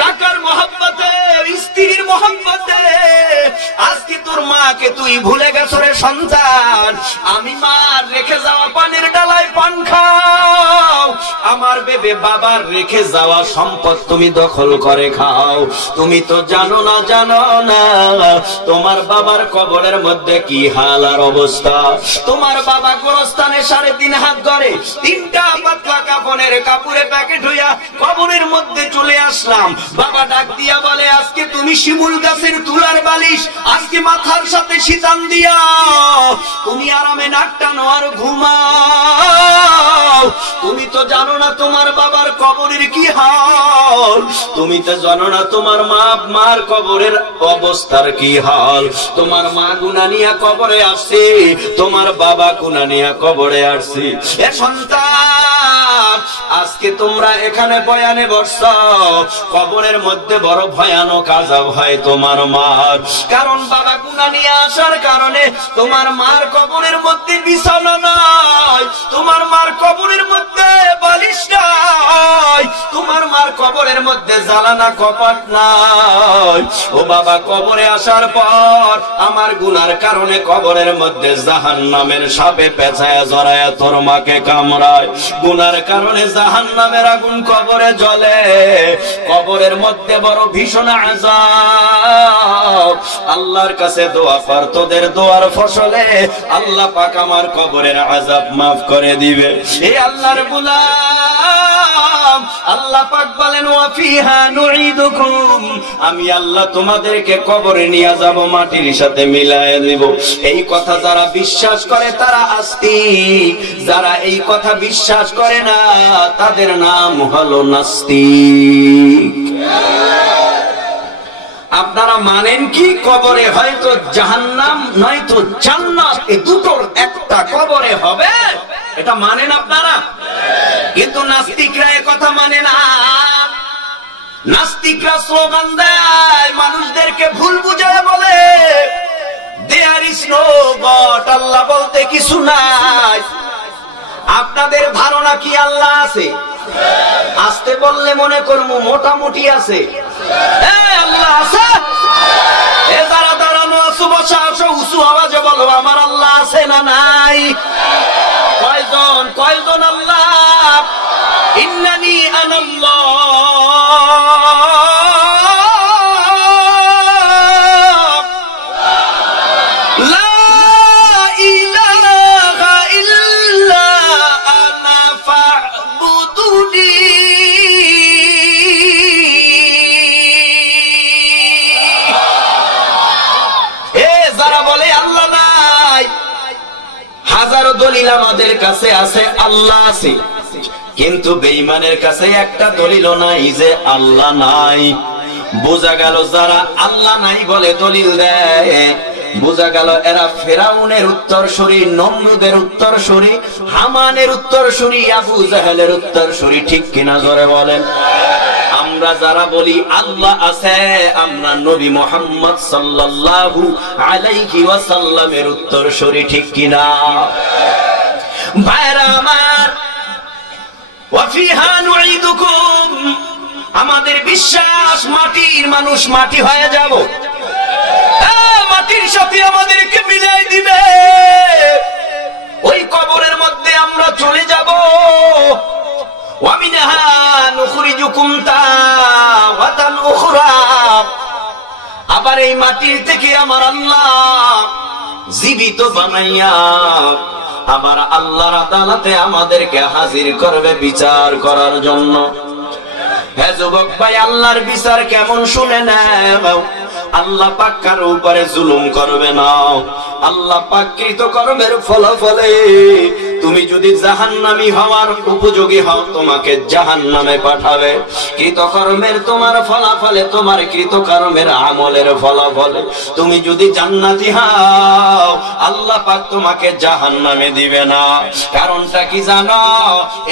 টাকার মহব্বতে, স্ত্রীর মহব্বতে আজকে তোর মাকে তুই ভুলে গেছো রে সন্তান। আমি মার রেখে যাওয়া পানির ডালায় পান খাও, আমার বেবে বাবার রেখে যাওয়া সম্পদ তুমি দখল করে খাও। তুমি তো জানো না তোমার বাবার কবরের মধ্যে কি হাল আর অবস্থা। তোমার বাবা গোরস্থানে 3.5 হাত ধরে 3টা পাতলা কাপড়ের কাপড়ে প্যাকেট হইয়া কবরের মধ্যে চলে আসলাম। বাবা ডাক দিয়া বলে আজকে তুমি শিমুল গাছের তুলার বালিশ আজকে মাথার সাথে শীতান দিয়া তুমি আরামে নাক টানো আর ঘুমাও। তুমি তো জানো না তোমার বাবার কবরের কি হাল, তুমি তো জানো না তোমার মার কবরের অবস্থার কি হাল। তোমার মা গুনাহ নিয়া কবরে আসছে, তোমার বাবা গুনাহ নিয়া কবরে আসছে। এ সন্তান আজকে তোমরা এখানে বয়ানে বসছো, কবরের মধ্যে বড় ভয়ানক আযাব হয় তোমার মার, কারণ বাবা গুনাহ নিয়ে আসার কারণে তোমার মার কবরের মধ্যে বিছানা নাই, তোমার মার কবরের মধ্যে বালিশ নাই, তোমার মার কবরের মধ্যে জ্বালানা কপাট নাই। ও বাবা কবরে আসার পর আমার গুনার কারণে কবরের মধ্যে জাহান্নামের সাপে পেঁচায়া জড়ায়া তোর মাকে কামড়ায়, গুনার কারণে জাহান্নামের আগুন কবরে জ্বলে, কবরের মধ্যে বড় ভীষণ আযাব। আল্লাহর কাছে দোয়া কর, তোদের দোয়ার ফসলে আল্লাহ পাক আমার কবরের আযাব মাফ করে দিবে। এই আল্লাহর গোলাম আল্লাহ পাক বলেন ওয়া ফিহা নুঈদুকুম, আমি আল্লাহ তোমাদেরকে কবরে নিয়ে যাব, মাটির সাথে মিলায়ে দেব। এই কথা যারা বিশ্বাস করে তারা আস্তিক, যারা এই কথা বিশ্বাস করে না তাদের নাম হলো নাস্তিক। আপনারা মানেন কি কবরে হয়তো জাহান্নাম নয়তো জান্নাত, এই দুটোর একটা কবরে হবে, এটা মানেন আপনারা? কিন্তু নাস্তিকরা এ কথা মানে না। নাস্তিকরা স্লোগান দেয়, মানুষদেরকে ভুল বুঝায় বলে দেয়ার ইজ নো গড, আল্লাহ বলতে কিছু নাই। আপনাদের ধারণা কি আল্লাহ আছে? আসতে বললে মনে করবো মোটামুটি আছে। আল্লাহ আছে? এ যারা দাঁড়ানো আছো, বসা আছো, উঁচু আওয়াজে বলো আমার আল্লাহ আছে না নাই? কয়জন কয়জন আল্লাহ? ইন্নানি আনাল্লাহ, হাজারো দলিল আমাদের কাছে আছে আল্লাহ আছে, কিন্তু বেঈমানের কাছে একটা দলিলও নাই যে আল্লাহ নাই। বোঝা গেল যারা আল্লাহ নাই বলে দলিল দেয়, বোঝা গেল এরা ফেরাউনের উত্তরসূরি, নমরুদের উত্তরসূরি, হামানের উত্তরসূরি, আবু জাহেলের উত্তরসূরি। ঠিক কিনা জোরে বলেন? আমরা যারা বলি আল্লাহ আছে, আমরা নবী মুহাম্মদ সাল্লাল্লাহু আলাইহি ওয়াসাল্লামের উত্তরসূরি। ঠিক কিনা ভাইরা আমার? ওয়া ফিহা নুঈদুকুম, আমাদের বিশ্বাস মাটির মানুষ মাটি হয়ে যাব, মাটির সাথে আমাদেরকে মিলাই দিবে, ওই কবরের মধ্যে আমরা চলে যাব। ওয়া মিনহা নুখরিজুকুম তাওয়াতান উখরা, আবার এই মাটির থেকে আমার আল্লাহ জীবিত বানাইয়া আবার আল্লাহর আদালতে আমাদেরকে হাজির করবে বিচার করার জন্য। হে যুবক ভাই, আল্লাহর বিচার কেমন শুনে নাও। আল্লাহ পাক কারো উপরে জুলুম করবে না। আল্লাহ পাক কৃতকর্মের ফলাফলে তুমি যদি জাহান্নামী হওয়ার উপযোগী হও, তোমাকে জাহান্নামে পাঠাবে। কৃতকর্মের তোমার ফলাফলে, তোমার কৃতকর্মের আমলের ফলাফলে তুমি যদি জান্নাতি হও, আল্লাহ পাক তোমাকে জাহান্নামে দিবে না। কারণটা কি জানো?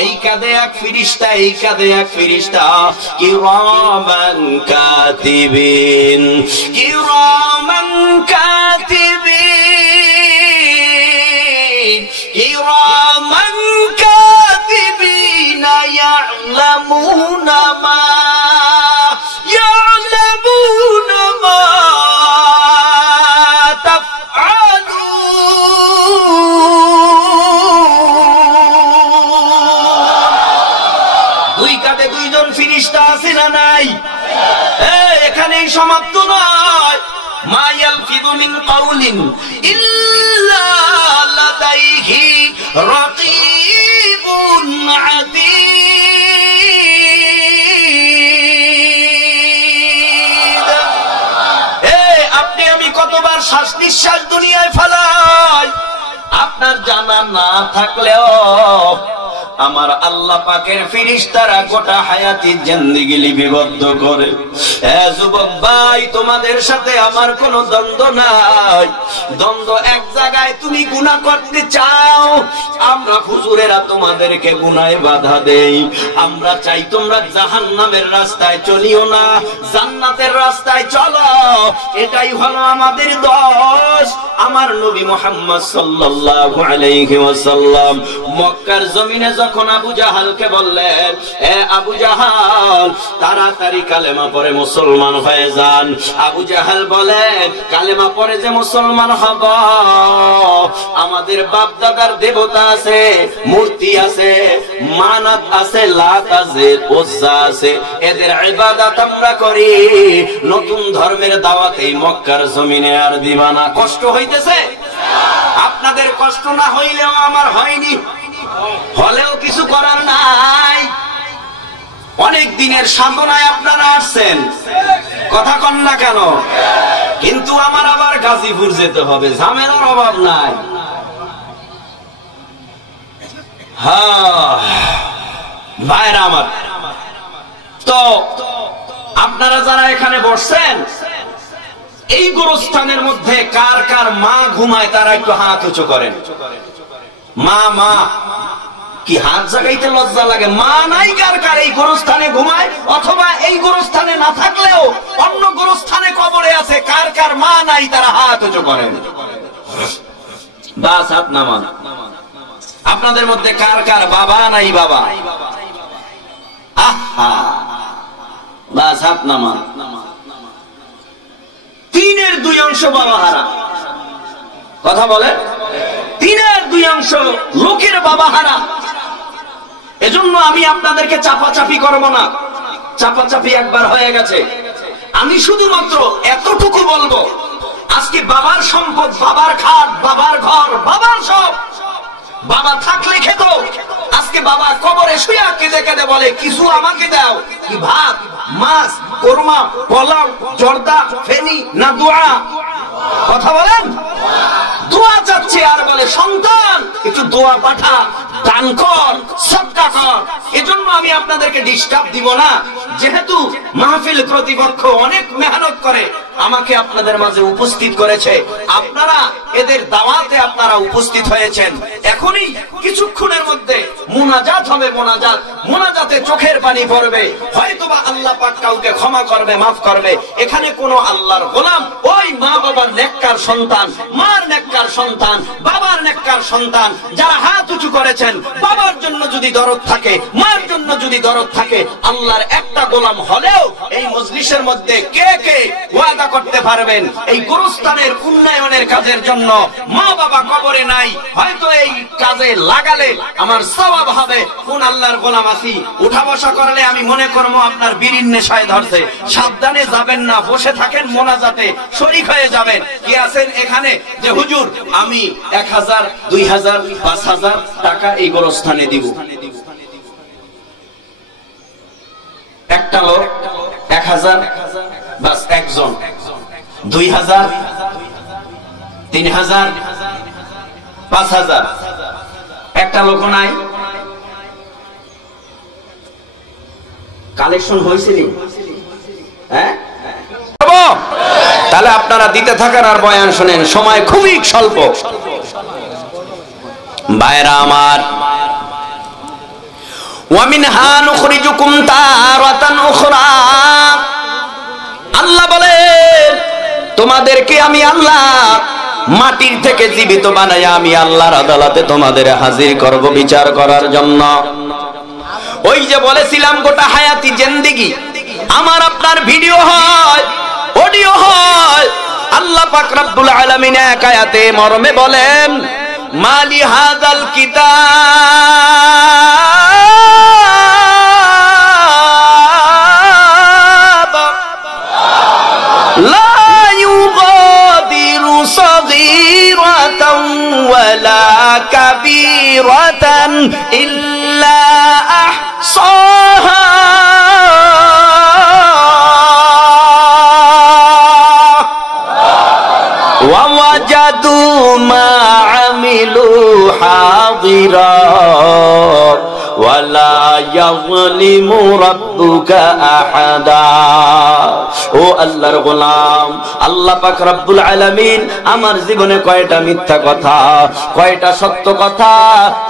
এই কাঁধে এক ফেরেশতা, এই কাঁধে এক ফেরেশতা, কিরামান কাতিবিন, কিরামান কাতিবিন, কিরামান কাতিবিন ইয়ালামুনা মা ইয়ালামুনা মা তাফআলুন। দুই কাঁধে দুইজন ফেরেশতা আছে না নাই? এখানেই সমাপ্ত নয়। মা ইয়ালফিযু মিন কাউলিন ইল্লা লাদাইহি রাকীবুন আতীদ। আপনি আমি কতবার শ্বাস নিঃশ্বাস দুনিয়ায় ফেলাই, আপনার জানা না থাকলেও আমার আল্লাহ পাকের ফেরেশতারা গোটা হায়াতি জিন্দেগি লিপিবদ্ধ করে। যুবক ভাই, তোমাদের সাথে আমার কোনো দ্বন্দ্ব নাই। দ্বন্দ্ব এক জায়গায়, তুমি গুনাহ করতে চাও, আমরা হুজুরেরা তোমাদেরকে গুনাহে বাধা দেই। আমরা চাই তোমরা জাহান্নামের রাস্তায় চলিও না, জান্নাতের রাস্তায় চলো। এটাই হলো আমাদের দোষ। আমার নবী মুহাম্মদ সাল্লাল্লাহু আলাইহি ওয়াসাল্লাম মক্কার জমিনে যখন আবু জাহালকে বললেন, এ আবু জাহাল, তাড়াতাড়ি কালেমা পড়ে মুসলমান হয়ে যান। আবু জাহাল বলেন, কালেমা পড়ে যে মুসলমান হব, আমাদের বাপ দাদার দেবতা আছে, মূর্তি আছে, মানাত আছে, লাত আছে, উজ্জা আছে, এদের ইবাদত আমরা করি। নতুন ধর্মের দাওয়াত এই মক্কার জমিনে আর দিবা না। কষ্ট হইতেছে? আপনাদের কষ্ট না হইলেও আমার হয়নি, হলেও কিছু করার নাই। অনেক দিনের সাধনায় আপনারা আসছেন, কথা কন না কেন? কিন্তু আমার আবার গাজীপুর যেতে হবে, ঝামেলার অভাব নাই। ভাইরা আমার, তো আপনারা যারা এখানে বসছেন, এই গোরস্থানের মধ্যে কার কার মা ঘুমায় তারা একটু হাত উঁচু করেন। মা মা কি হাত জাগাইতে লজ্জা লাগে? মা নাই কার কার এই গোরস্থানে ঘুমায়, অথবা এই গোরস্থানে না থাকলেও অন্য গোরস্থানে কবরে আছে, কার কার মা নাই তারা হাত উঁচু করেন। বাস হাত নামান। আপনাদের মধ্যে কার কার বাবা নাই? বাবা আহা, বাস হাত নামান। 3/2 অংশ বাবা হারা, কথা বলে 3/2 অংশ লোকের বাবা হারা। এজন্য আমি আপনাদেরকে চাপাচাপি করব না, চাপাচাপি একবার হয়ে গেছে। আমি শুধুমাত্র এতটুকু বলবো, আজকে বাবার সম্পদ, বাবার খাট, বাবার ঘর, বাবার সব, বাবা থাকলে খেত। আজকে বাবা কবরে শুয়ে কেঁদে কেঁদে বলে, কিছু আমাকে দাও। কি ভাত, মাছ, কোরমা, পোলাও, জর্দা, ফেনি না দোয়া? কথা বলেন। দোয়া চাচ্ছে আর বলে, সন্তান একটু দোয়া পাঠা, দান কর, সদকা কর। এজন্য আমি আপনাদেরকে ডিস্টার্ব দিব না। যেহেতু মাহফিল কর্তৃপক্ষ অনেক মেহনত করে আমাকে আপনাদের মাঝে উপস্থিত করেছে, আপনারা এদের দাওয়াতে আপনারা উপস্থিত হয়েছেন। এখনই কিছুক্ষণের মধ্যে মুনাজাত হবে। মোনাজাতে চোখের পানি পড়বে, হয়তোবা আল্লাহ পাক কাউকে ক্ষমা করবে, মাফ করবে। এখানে কোন আল্লাহর গোলাম, ওই মা বাবার নেককার সন্তান, মার নেককার সন্তান, বাবার নেককার সন্তান যারা হাত উঁচু করেছেন, বাবার জন্য যদি দরদ থাকে, মার জন্য যদি দরদ থাকে, আল্লাহর একটা গোলাম হলেও এই মজলিসের মধ্যে কে কে ওয়াদা করতে পারবেন এই গোরস্থানের উন্নয়নের কাজের জন্য? মা বাবা কবরে নাই, হয়তো এই কাজে লাগালে আমার সওয়াব হবে। কোন আল্লাহর গোলাম আছি, উঠা বসা করলে আমি মনে করবো আপনার বিড়ির নেশায় ধরছে। সাবধানে যাবেন না, বসে থাকেন, মোনাজাতে শরীক হয়ে যাবেন। কি আছেন এখানে যে হুজুর আমি 1000, 2000, 5000 টাকা এই গোরস্থানে দিব? একটা লোক 1000, বাস একজন, 2000, 3000, 5000, একটা লোক নাই। কালেকশন হয়েছিল, হ্যাঁ? তাহলে আপনারা দিতে থাকেন আর বয়ান শোনেন, সময় খুবই স্বল্প। ভাইরা আমার, ওয়ামিনহা নুখরিজুকুম তারাতান উখরা, আল্লাহ বলেন তোমাদেরকে আমি আল্লাহ মাটির থেকে জীবিত বানায়া আমি আল্লাহর আদালতে তোমাদের হাজির করব বিচার করার জন্য। ওই যে বলেছিলাম গোটা হায়াতি জিন্দেগি আমার আপনার ভিডিও হয়, অডিও হয়। আল্লাহ পাক রব্বুল আলামিন এক আয়াতে মর্মে বলেন, মালি হাযাল কিতাব লা ইউগাদিরু সাগীরাতান ওয়ালা কাবীরাতান ইল্লা আহসাহা ووجدوا ما عملوا حاضرا ولا يظلم ربك أحدا। ও আল্লাহর গোলাম, আল্লাহ পাক রব্বুল আলামিন আমার জীবনে কয়টা মিথ্যা কথা, কয়টা সত্য কথা,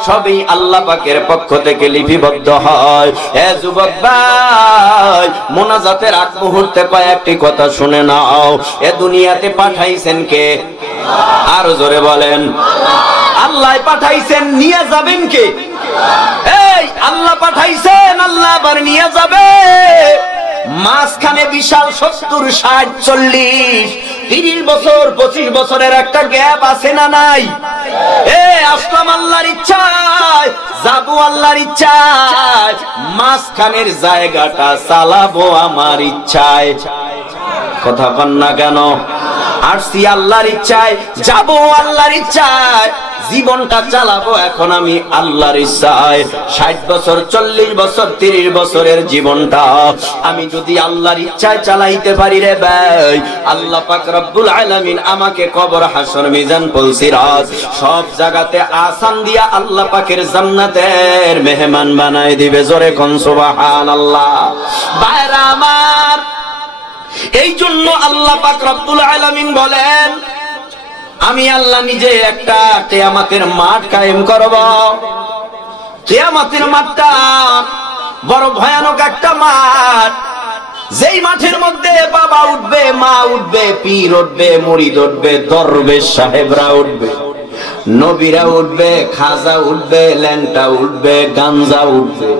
সবই আল্লাহ পাকের পক্ষ থেকে লিপিবদ্ধ হয়। হে যুবক ভাই, মোনাজাতের আগ মুহূর্তে কয়েকটি কথা শুনে নাও। এ দুনিয়াতে পাঠাইছেন কে? আর জোরে বলেন, আল্লাহ পাঠাইছেন। নিয়ে যাবেন কে? এই আল্লাহ পাঠাইছেন, আল্লাহ আবার নিয়ে যাবে। মাঝখানে বিশাল 70, 60, 40, 30 বছর, 25 বছরের একটা গ্যাপ আছে না নাই? আসলাম আল্লাহর ইচ্ছায়, যাবো আল্লাহর ইচ্ছায়, মাঝখানের জায়গাটা চালাবো আমার ইচ্ছায়। কথা কন না কেন? আসছি আল্লাহর ইচ্ছায়, যাব আল্লাহর ইচ্ছায়, জীবনটা চালাবো এখন আমি আল্লাহর ইচ্ছায়। 60 বছর 40 বছর 30 বছরের জীবনটা আমি যদি আল্লাহর ইচ্ছায় চালাইতে পারি রে ভাই, আল্লাহ পাক রব্বুল আলামিন আমাকে কবর, হাসর, মিজান, পুলসিরাত সব জায়গাতে আসান দিয়া আল্লাহ পাকের জান্নাতের মেহমান বানায় দিবে। জোরে কোন সুবহানাল্লাহ। ভাইরা আমার, এই জন্য আল্লাহ পাক রব্বুল আলামিন বলেন, আমি আল্লাহ নিজে একটা কিয়ামতের মাঠ কায়েম করব। কিয়ামতের মাঠটা বড় ভয়ানক একটা মাঠ, যেই মাঠের মধ্যে বাবা উঠবে, মা উঠবে, পীর উঠবে, মুরিদ উঠবে, দরবেশ সাহেবরা উঠবে, নবীরা উঠবে, খাজা উঠবে, ল্যাংটা উঠবে, গাঞ্জা উঠবে।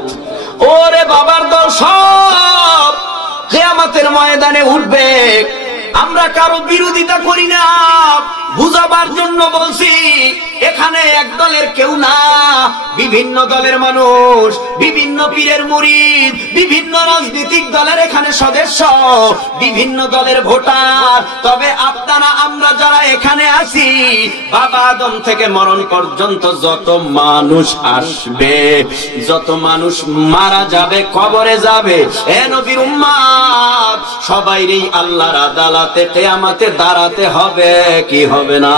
ওরে বাবার দল সব কিয়ামতের ময়দানে উঠবে। আমরা কারো বিরোধিতা করি না, বুঝাবার জন্য বলছি। এখানে এক দলের কেউ না, বিভিন্ন দলের মানুষ, বিভিন্ন পীরের মুরিদ, বিভিন্ন রাজনৈতিক দলের এখানে সদস্য, বিভিন্ন দলের ভোটার। তবে আপনারা আমরা যারা এখানে আছি, বাবা আদম থেকে মরণ পর্যন্ত যত মানুষ আসবে, যত মানুষ মারা যাবে, কবরে যাবে, এ নবীর উম্মত সবাইরই আল্লাহর আদালতে কিয়ামতে দাঁড়াতে হবে কি হবে না?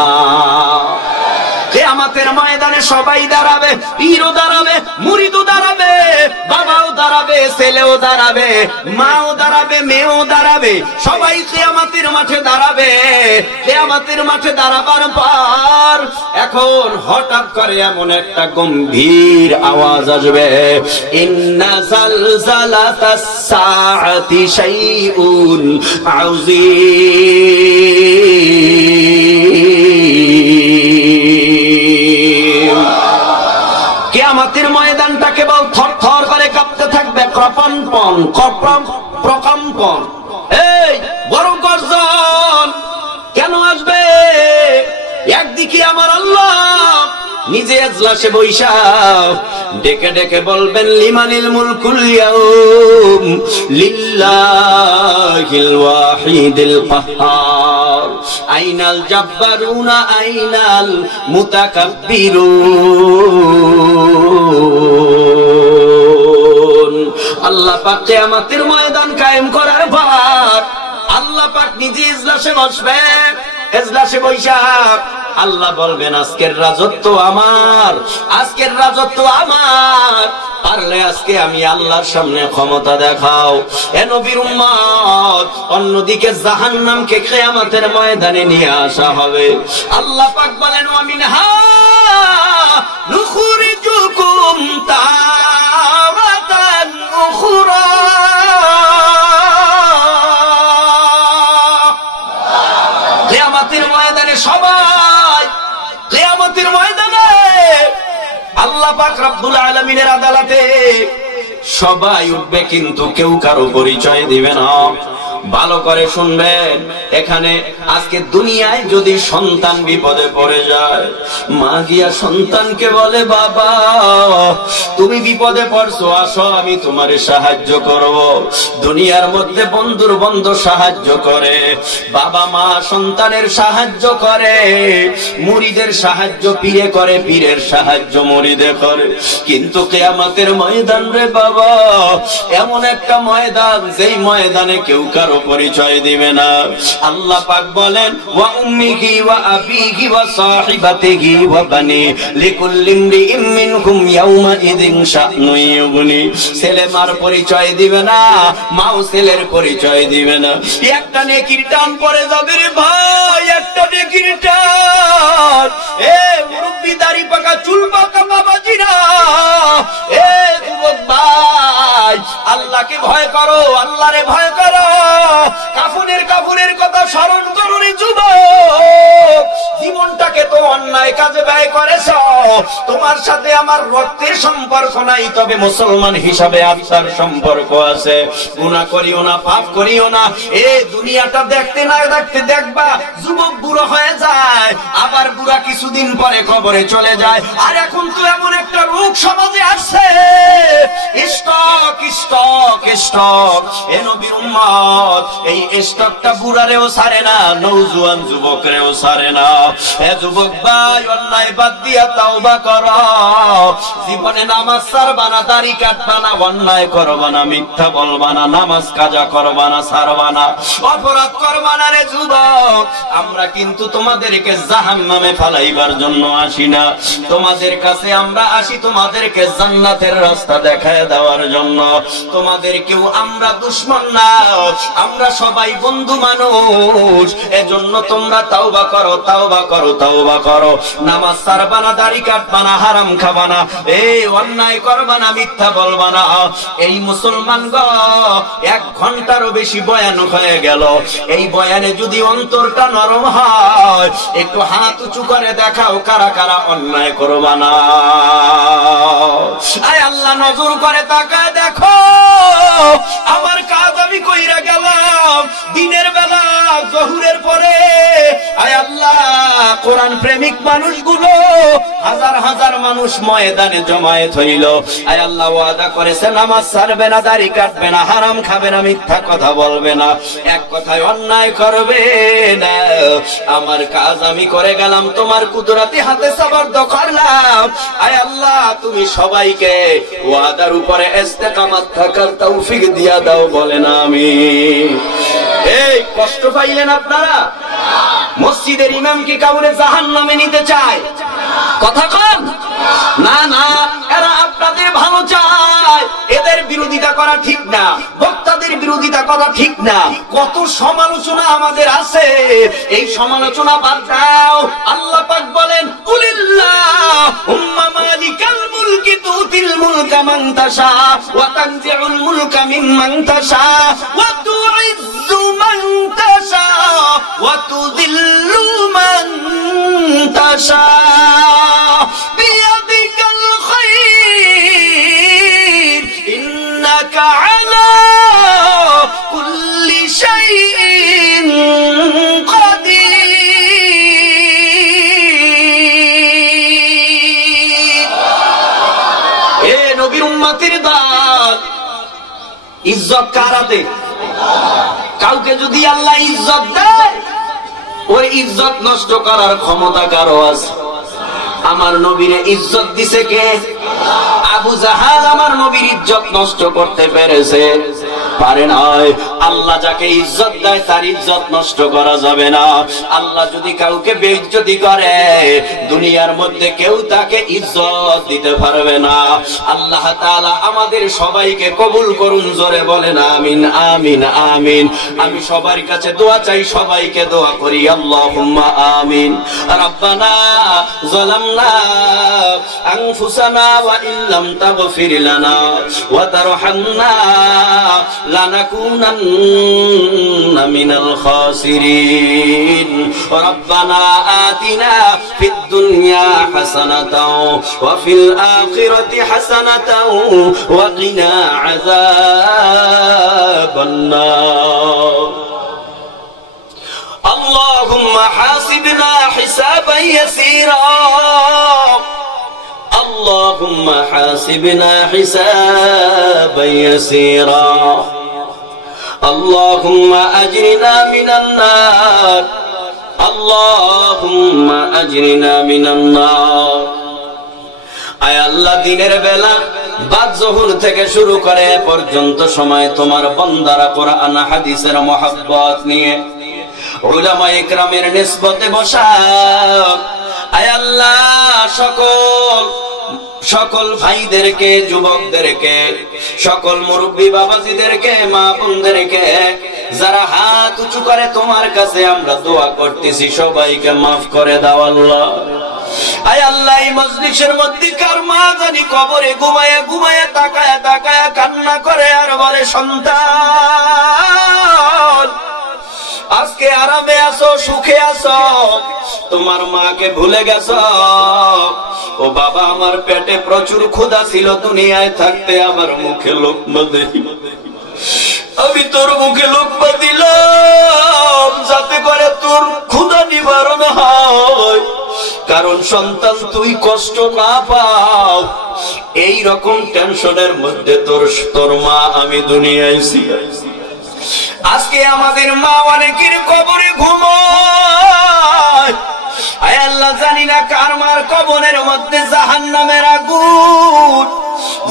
কিয়ামতের ময়দানে সবাই দাঁড়াবে, পীরও দাঁড়াবে, মুরিদও দাঁড়াবে, বাবাও দাঁড়াবে, ছেলেও দাঁড়াবে, মাও দাঁড়াবে, মেয়েও দাঁড়াবে, সবাই কিয়ামতের মাঠে দাঁড়াবে। কিয়ামতের মাঠে দাঁড়াবার পর এখন হঠাৎ করে এমন একটা গম্ভীর আওয়াজ আসবে, ইন্না জালজালাতাস সাআতি শাইউন আযীম। কিয়ামতের ময়দানটা কেবল থরথর করে কাঁপতে থাকবে, প্রকম্পন, প্রকম্পন, এই বড় গর্জন কেন আসবে? একদিকে আমার আল্লাহ নিজে এজলাসে বৈশা ডেকে ডেকে বলবেন, লিমানিল মুলকুল ইয়াউম লিল্লাহিল ওয়াহিদিল কাহ্হার, আইনাল জাব্বারুনা আইনাল মুতাকাব্বিরুন। আল্লাহ পাক কিয়ামতের ময়দান কায়েম করার পর আল্লাহ পাক নিজে ইজলাসে বসবে। এজলাসে বৈশা আল্লাহ বলবেন, আজকের রাজত্ব আমার, আজকের রাজত্ব আমার, পারলে আজকে আমি আল্লাহর সামনে ক্ষমতা দেখাও। এ নবীর উম্মত, অন্যদিকে জাহান্নামকে কিয়ামতের ময়দানে নিয়ে আসা হবে। আল্লাহ পাক বলেন, ওয়া মিনহা নুখরিজুকুম তারাতান উখরা। কিয়ামতের ময়দানে সবাই, কিয়ামতের ময়দানে আল্লাহ পাক রব্বুল আলামিনের আদালতে সবাই উঠবে, কিন্তু কেউ কারো পরিচয় দিবে না। ভালো করে শুনবেন, এখানে আজকে দুনিয়ায় যদি সন্তান বিপদে পড়ে যায়, মা গিয়া সন্তানকে বলে, বাবা তুমি বিপদে পড়ছো, আসো আমি তোমারে সাহায্য করব। দুনিয়ার মধ্যে বন্ধুর বন্ধু সাহায্য করে, বাবা মা সন্তানের সাহায্য করে, মুরিদের সাহায্য পীরে করে, পীরের সাহায্য মুরিদে করে। কিন্তু কিয়ামতের ময়দান রে বাবা, এমন একটা ময়দান, যেই ময়দানে কেউ কারো পরিচয় দিবে না। আল্লাহ পাক বলেন, ওয়া উম্মিহি ওয়া আবিহি ওয়া সাহিবাতিহি ওয়া বানি লিকুল্লি ইমরিইম মিনহুম ইয়াওমা ইযিন শা'নুন ইউগনি। ছেলে মার পরিচয় দিবে না, মাও ছেলের পরিচয় দিবে না। একটা নেকির টান পড়ে যাবে রে ভাই, একটা নেকির টান। এ মুরব্বি দাড়ি পাকা চুল পাকা বাবাজিরা, এ যুবক ভাই, আল্লাহকে ভয় করো, আল্লাহরে ভয় করো। কাফনের কথা স্মরণ করো রে যুবক। জীবনটাকে তো অন্যায় কাজে ব্যয় করেছ। তোমার সাথে আমার রক্তের সম্পর্ক নাই, তবে মুসলমান হিসাবে আত্মার সম্পর্ক আছে। গুনাহ করিও না, পাপ করিও না। এই দুনিয়াটা দেখতে না দেখতে দেখবা যুবক বুড়ো হয়ে যায়, আবার বুড়া কিছুদিন পরে কবরে চলে যায়। আর এখন তো এমন একটা রোগ সমাজে আসছে, স্টক স্টক। এ নবীর উম্মত, এই স্টকটা বুড়ারেও ছাড়ে না, নওজোয়ান যুবকরেও ছাড়ে না। এ যুবক ভাই, অন্যায় বাদ দিয়া তাওবা করো। জীবনে নামাজ ছাড়বা না, দাড়ি কাটবা না, অন্যায় করবা না, মিথ্যা বলবা না, নামাজ কাজা করবা না, ছাড়বা না, অপরাধ করবা না রে যুবক। আমরা কিন্তু তোমাদেরকে জাহান্নামে ফালাইবার জন্য আসি না, তোমাদের কাছে আমরা আসি তোমাদেরকে জান্নাতের রাস্তা দেখায় দেওয়ার জন্য। তোমাদেরকেও আমরা দুশমন না, আমরা সবাই বন্ধু মানুষ। এজন্য তোমরা তাওবা করো, তাওবা করো, তাওবা করো। নামাজ ছাড়বা না, দাড়ি কাটবা না, হারাম খাবা না, এই অন্যায় করবা না, মিথ্যা বলবা না। এই মুসলমান গো, 1 ঘন্টারও বেশি বয়ান হয়ে গেল। এই বয়ানে যদি অন্তরটা নরম হয়, একটু হাত উঁচু করে দেখাও কারা কারা অন্যায় করবা না। আয় আল্লাহ, নজর করে তাকায় দেখো আমার কাজ আমি কইরা গেলাম দিনের বেলা জহুরের পরে। আয় আল্লাহ, কোরআন প্রেমিক মানুষগুলো হাজার হাজার মানুষ ময়দানে জমায়েত হইল। আয় আল্লাহ, ওয়াদা করেছে নামাজ ছাড়বে না, দাড়ি কাটবে না, হারাম খাবে না, মিথ্যা কথা বলবে না, এক কথায় অন্যায় করবে না। আমার কাজ আমি করে গেলাম, তোমার কুদরতি হাতে সাবর্দ করলাম। আয় আল্লাহ, তুমি সবাইকে ওয়াদার উপরে ইস্তেকামাত থাকার তৌফিক দিয়া দাও, বলেন আমিন। এই কষ্ট পাইলেন আপনারা? মসজিদের ইমাম কি কাউরে জাহান্নামে নিতে চায়? কথা কন না, না, এরা আপনাদের ভালো চায়। এদের বিরোধিতা করা ঠিক না, বক্তাদের বিরোধিতা করা ঠিক না। কত সমালোচনা আমাদের আছে, এই সমালোচনা বাদ দাও। আল্লাহ পাক বলেন, কুলিল্লাহুম্মা মালিকাল মুলকি তুতিল মুলকা মান তাশা ওয়া তানজিউল মুলকা মিম্মান তাশা ওয়া তুইজ্জু মান তাশা ওয়া তুযিল্লু মান তাশা বিয়াদিকাল খায়র ইন্নাকা আলা কুল্লি শাইইন কাদির। এ নবীর উম্মতের দল, ইজ্জত কারা দেয়? কাউকে যদি আল্লাহ ইজ্জত দেয়, ওই ইজ্জত নষ্ট করার ক্ষমতা কারো আছে? আমার নবীরে ইজ্জত দিছে কে? আবু জাহাল আমার নবীর ইজ্জত নষ্ট করতে পেরেছে? পারে নাই। আল্লাহ যাকে ইজ্জত দেয় তার ইজ্জত নষ্ট করা যাবে না। আল্লাহ যদি কাউকে বেইজ্জতি করে, দুনিয়ার মধ্যে কেউ তাকে ইজ্জত দিতে পারবে না। আল্লাহ তাআলা আমাদের সবাইকে কবুল করুন, জোরে বলেন আমিন, আমিন, আমিন। আমি সবার কাছে দোয়া চাই, সবাইকে দোয়া করি, আল্লাহুম্মা আমিন। রব্বানা যালামনা আনফুসানা ওয়া ইল্লাম তাগফির লানা ওয়া তারহামনা লানাকুনান্না মিনাল খাসিরিন। রব্বানা আতিনা ফিদ দুনিয়া হাসানাতাও ওয়া ফিল আখিরাতি হাসানাতাও ওয়া কিনা আযাবান নার। আল্লাহুম্মা হাসিবনা হিসাবান ইয়াসীরা, আল্লাহুম্মা হাসিবনা হিসাবান ইয়াসীরা, আল্লাহুম্মা আজরিনা মিনান নার, আল্লাহুম্মা আজরিনা মিনান নার। আয় আল্লাহ, দিনের বেলা বাদ জোহর থেকে শুরু করে পর্যন্ত সময় তোমার বান্দারা কোরআন হাদিসের মহব্বত নিয়ে উলামায়ে কেরামের নিসবতে বসা। আয় আল্লাহ, সকল ভাইদেরকে, যুবকদেরকে, সকল মুরব্বী বাবাজিদেরকে, মা বোনদেরকে, যারা হাত উঁচু করে তোমার কাছে আমরা দোয়া করতেছি, সবাইকে মাফ করে দাও আল্লাহ। আয় আল্লাহ, এই মজলিসের মধ্যে কার মা জানি কবরে ঘুমায়া ঘুমায়া তাকায়া তাকায়া কান্না করে আর বলে, সন্তান আজকে আরামে আছো, সুখে আছো, তোমার মাকে ভুলে গেছো। ও বাবা, আমার পেটে প্রচুর ক্ষুধা ছিল, দুনিয়ায় থাকতে আমার মুখে লোকমা দেই, আমি তোর মুখে লোকমা দিলাম যাতে করে তোর ক্ষুধা নিবারণ হয়। কারণ সন্তান তুই কষ্ট না পাও এই রকম টেনশনের মধ্যে তোর মা আমি দুনিয়ায় ছিল। আজকে আমাদের মা অনেকের কবরে ঘুমায়, আয় আল্লাহ জানি না কার মার কবরের মধ্যে জাহান্নামের আগুন,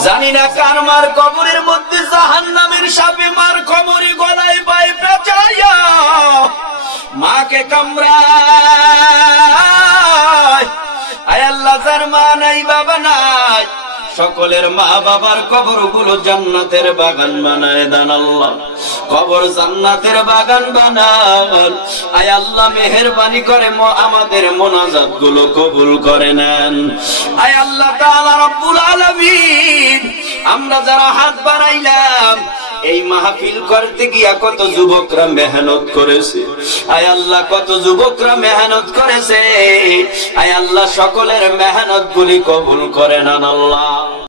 জানি না কার মার কবরের মধ্যে জাহান্নামের সাপে মার কবরে গলায় পায়ে পেঁচাইয়া মাকে কামড়ায়। আয় আল্লাহ যার মা নাই বাবা নাই সকলের মা বাবার কবরগুলো জান্নাতের বাগান বানায় দেন আল্লাহ, কবর জান্নাতের বাগান বানান। আয় আল্লাহ মেহেরবানি করে আমাদের মোনাজাত গুলো কবুল করে নেন। আয় আল্লাহ তাআলা রব্বুল আলামিন, আমরা যারা হাত বাড়াইলাম এই মাহফিল করতে গিয়া কত যুবকরা মেহনত করেছে, আয় আল্লাহ কত যুবকরা মেহনত করেছে, আয় আল্লাহ সকলের মেহনত গুলি কবুল করে নেন আল্লাহ।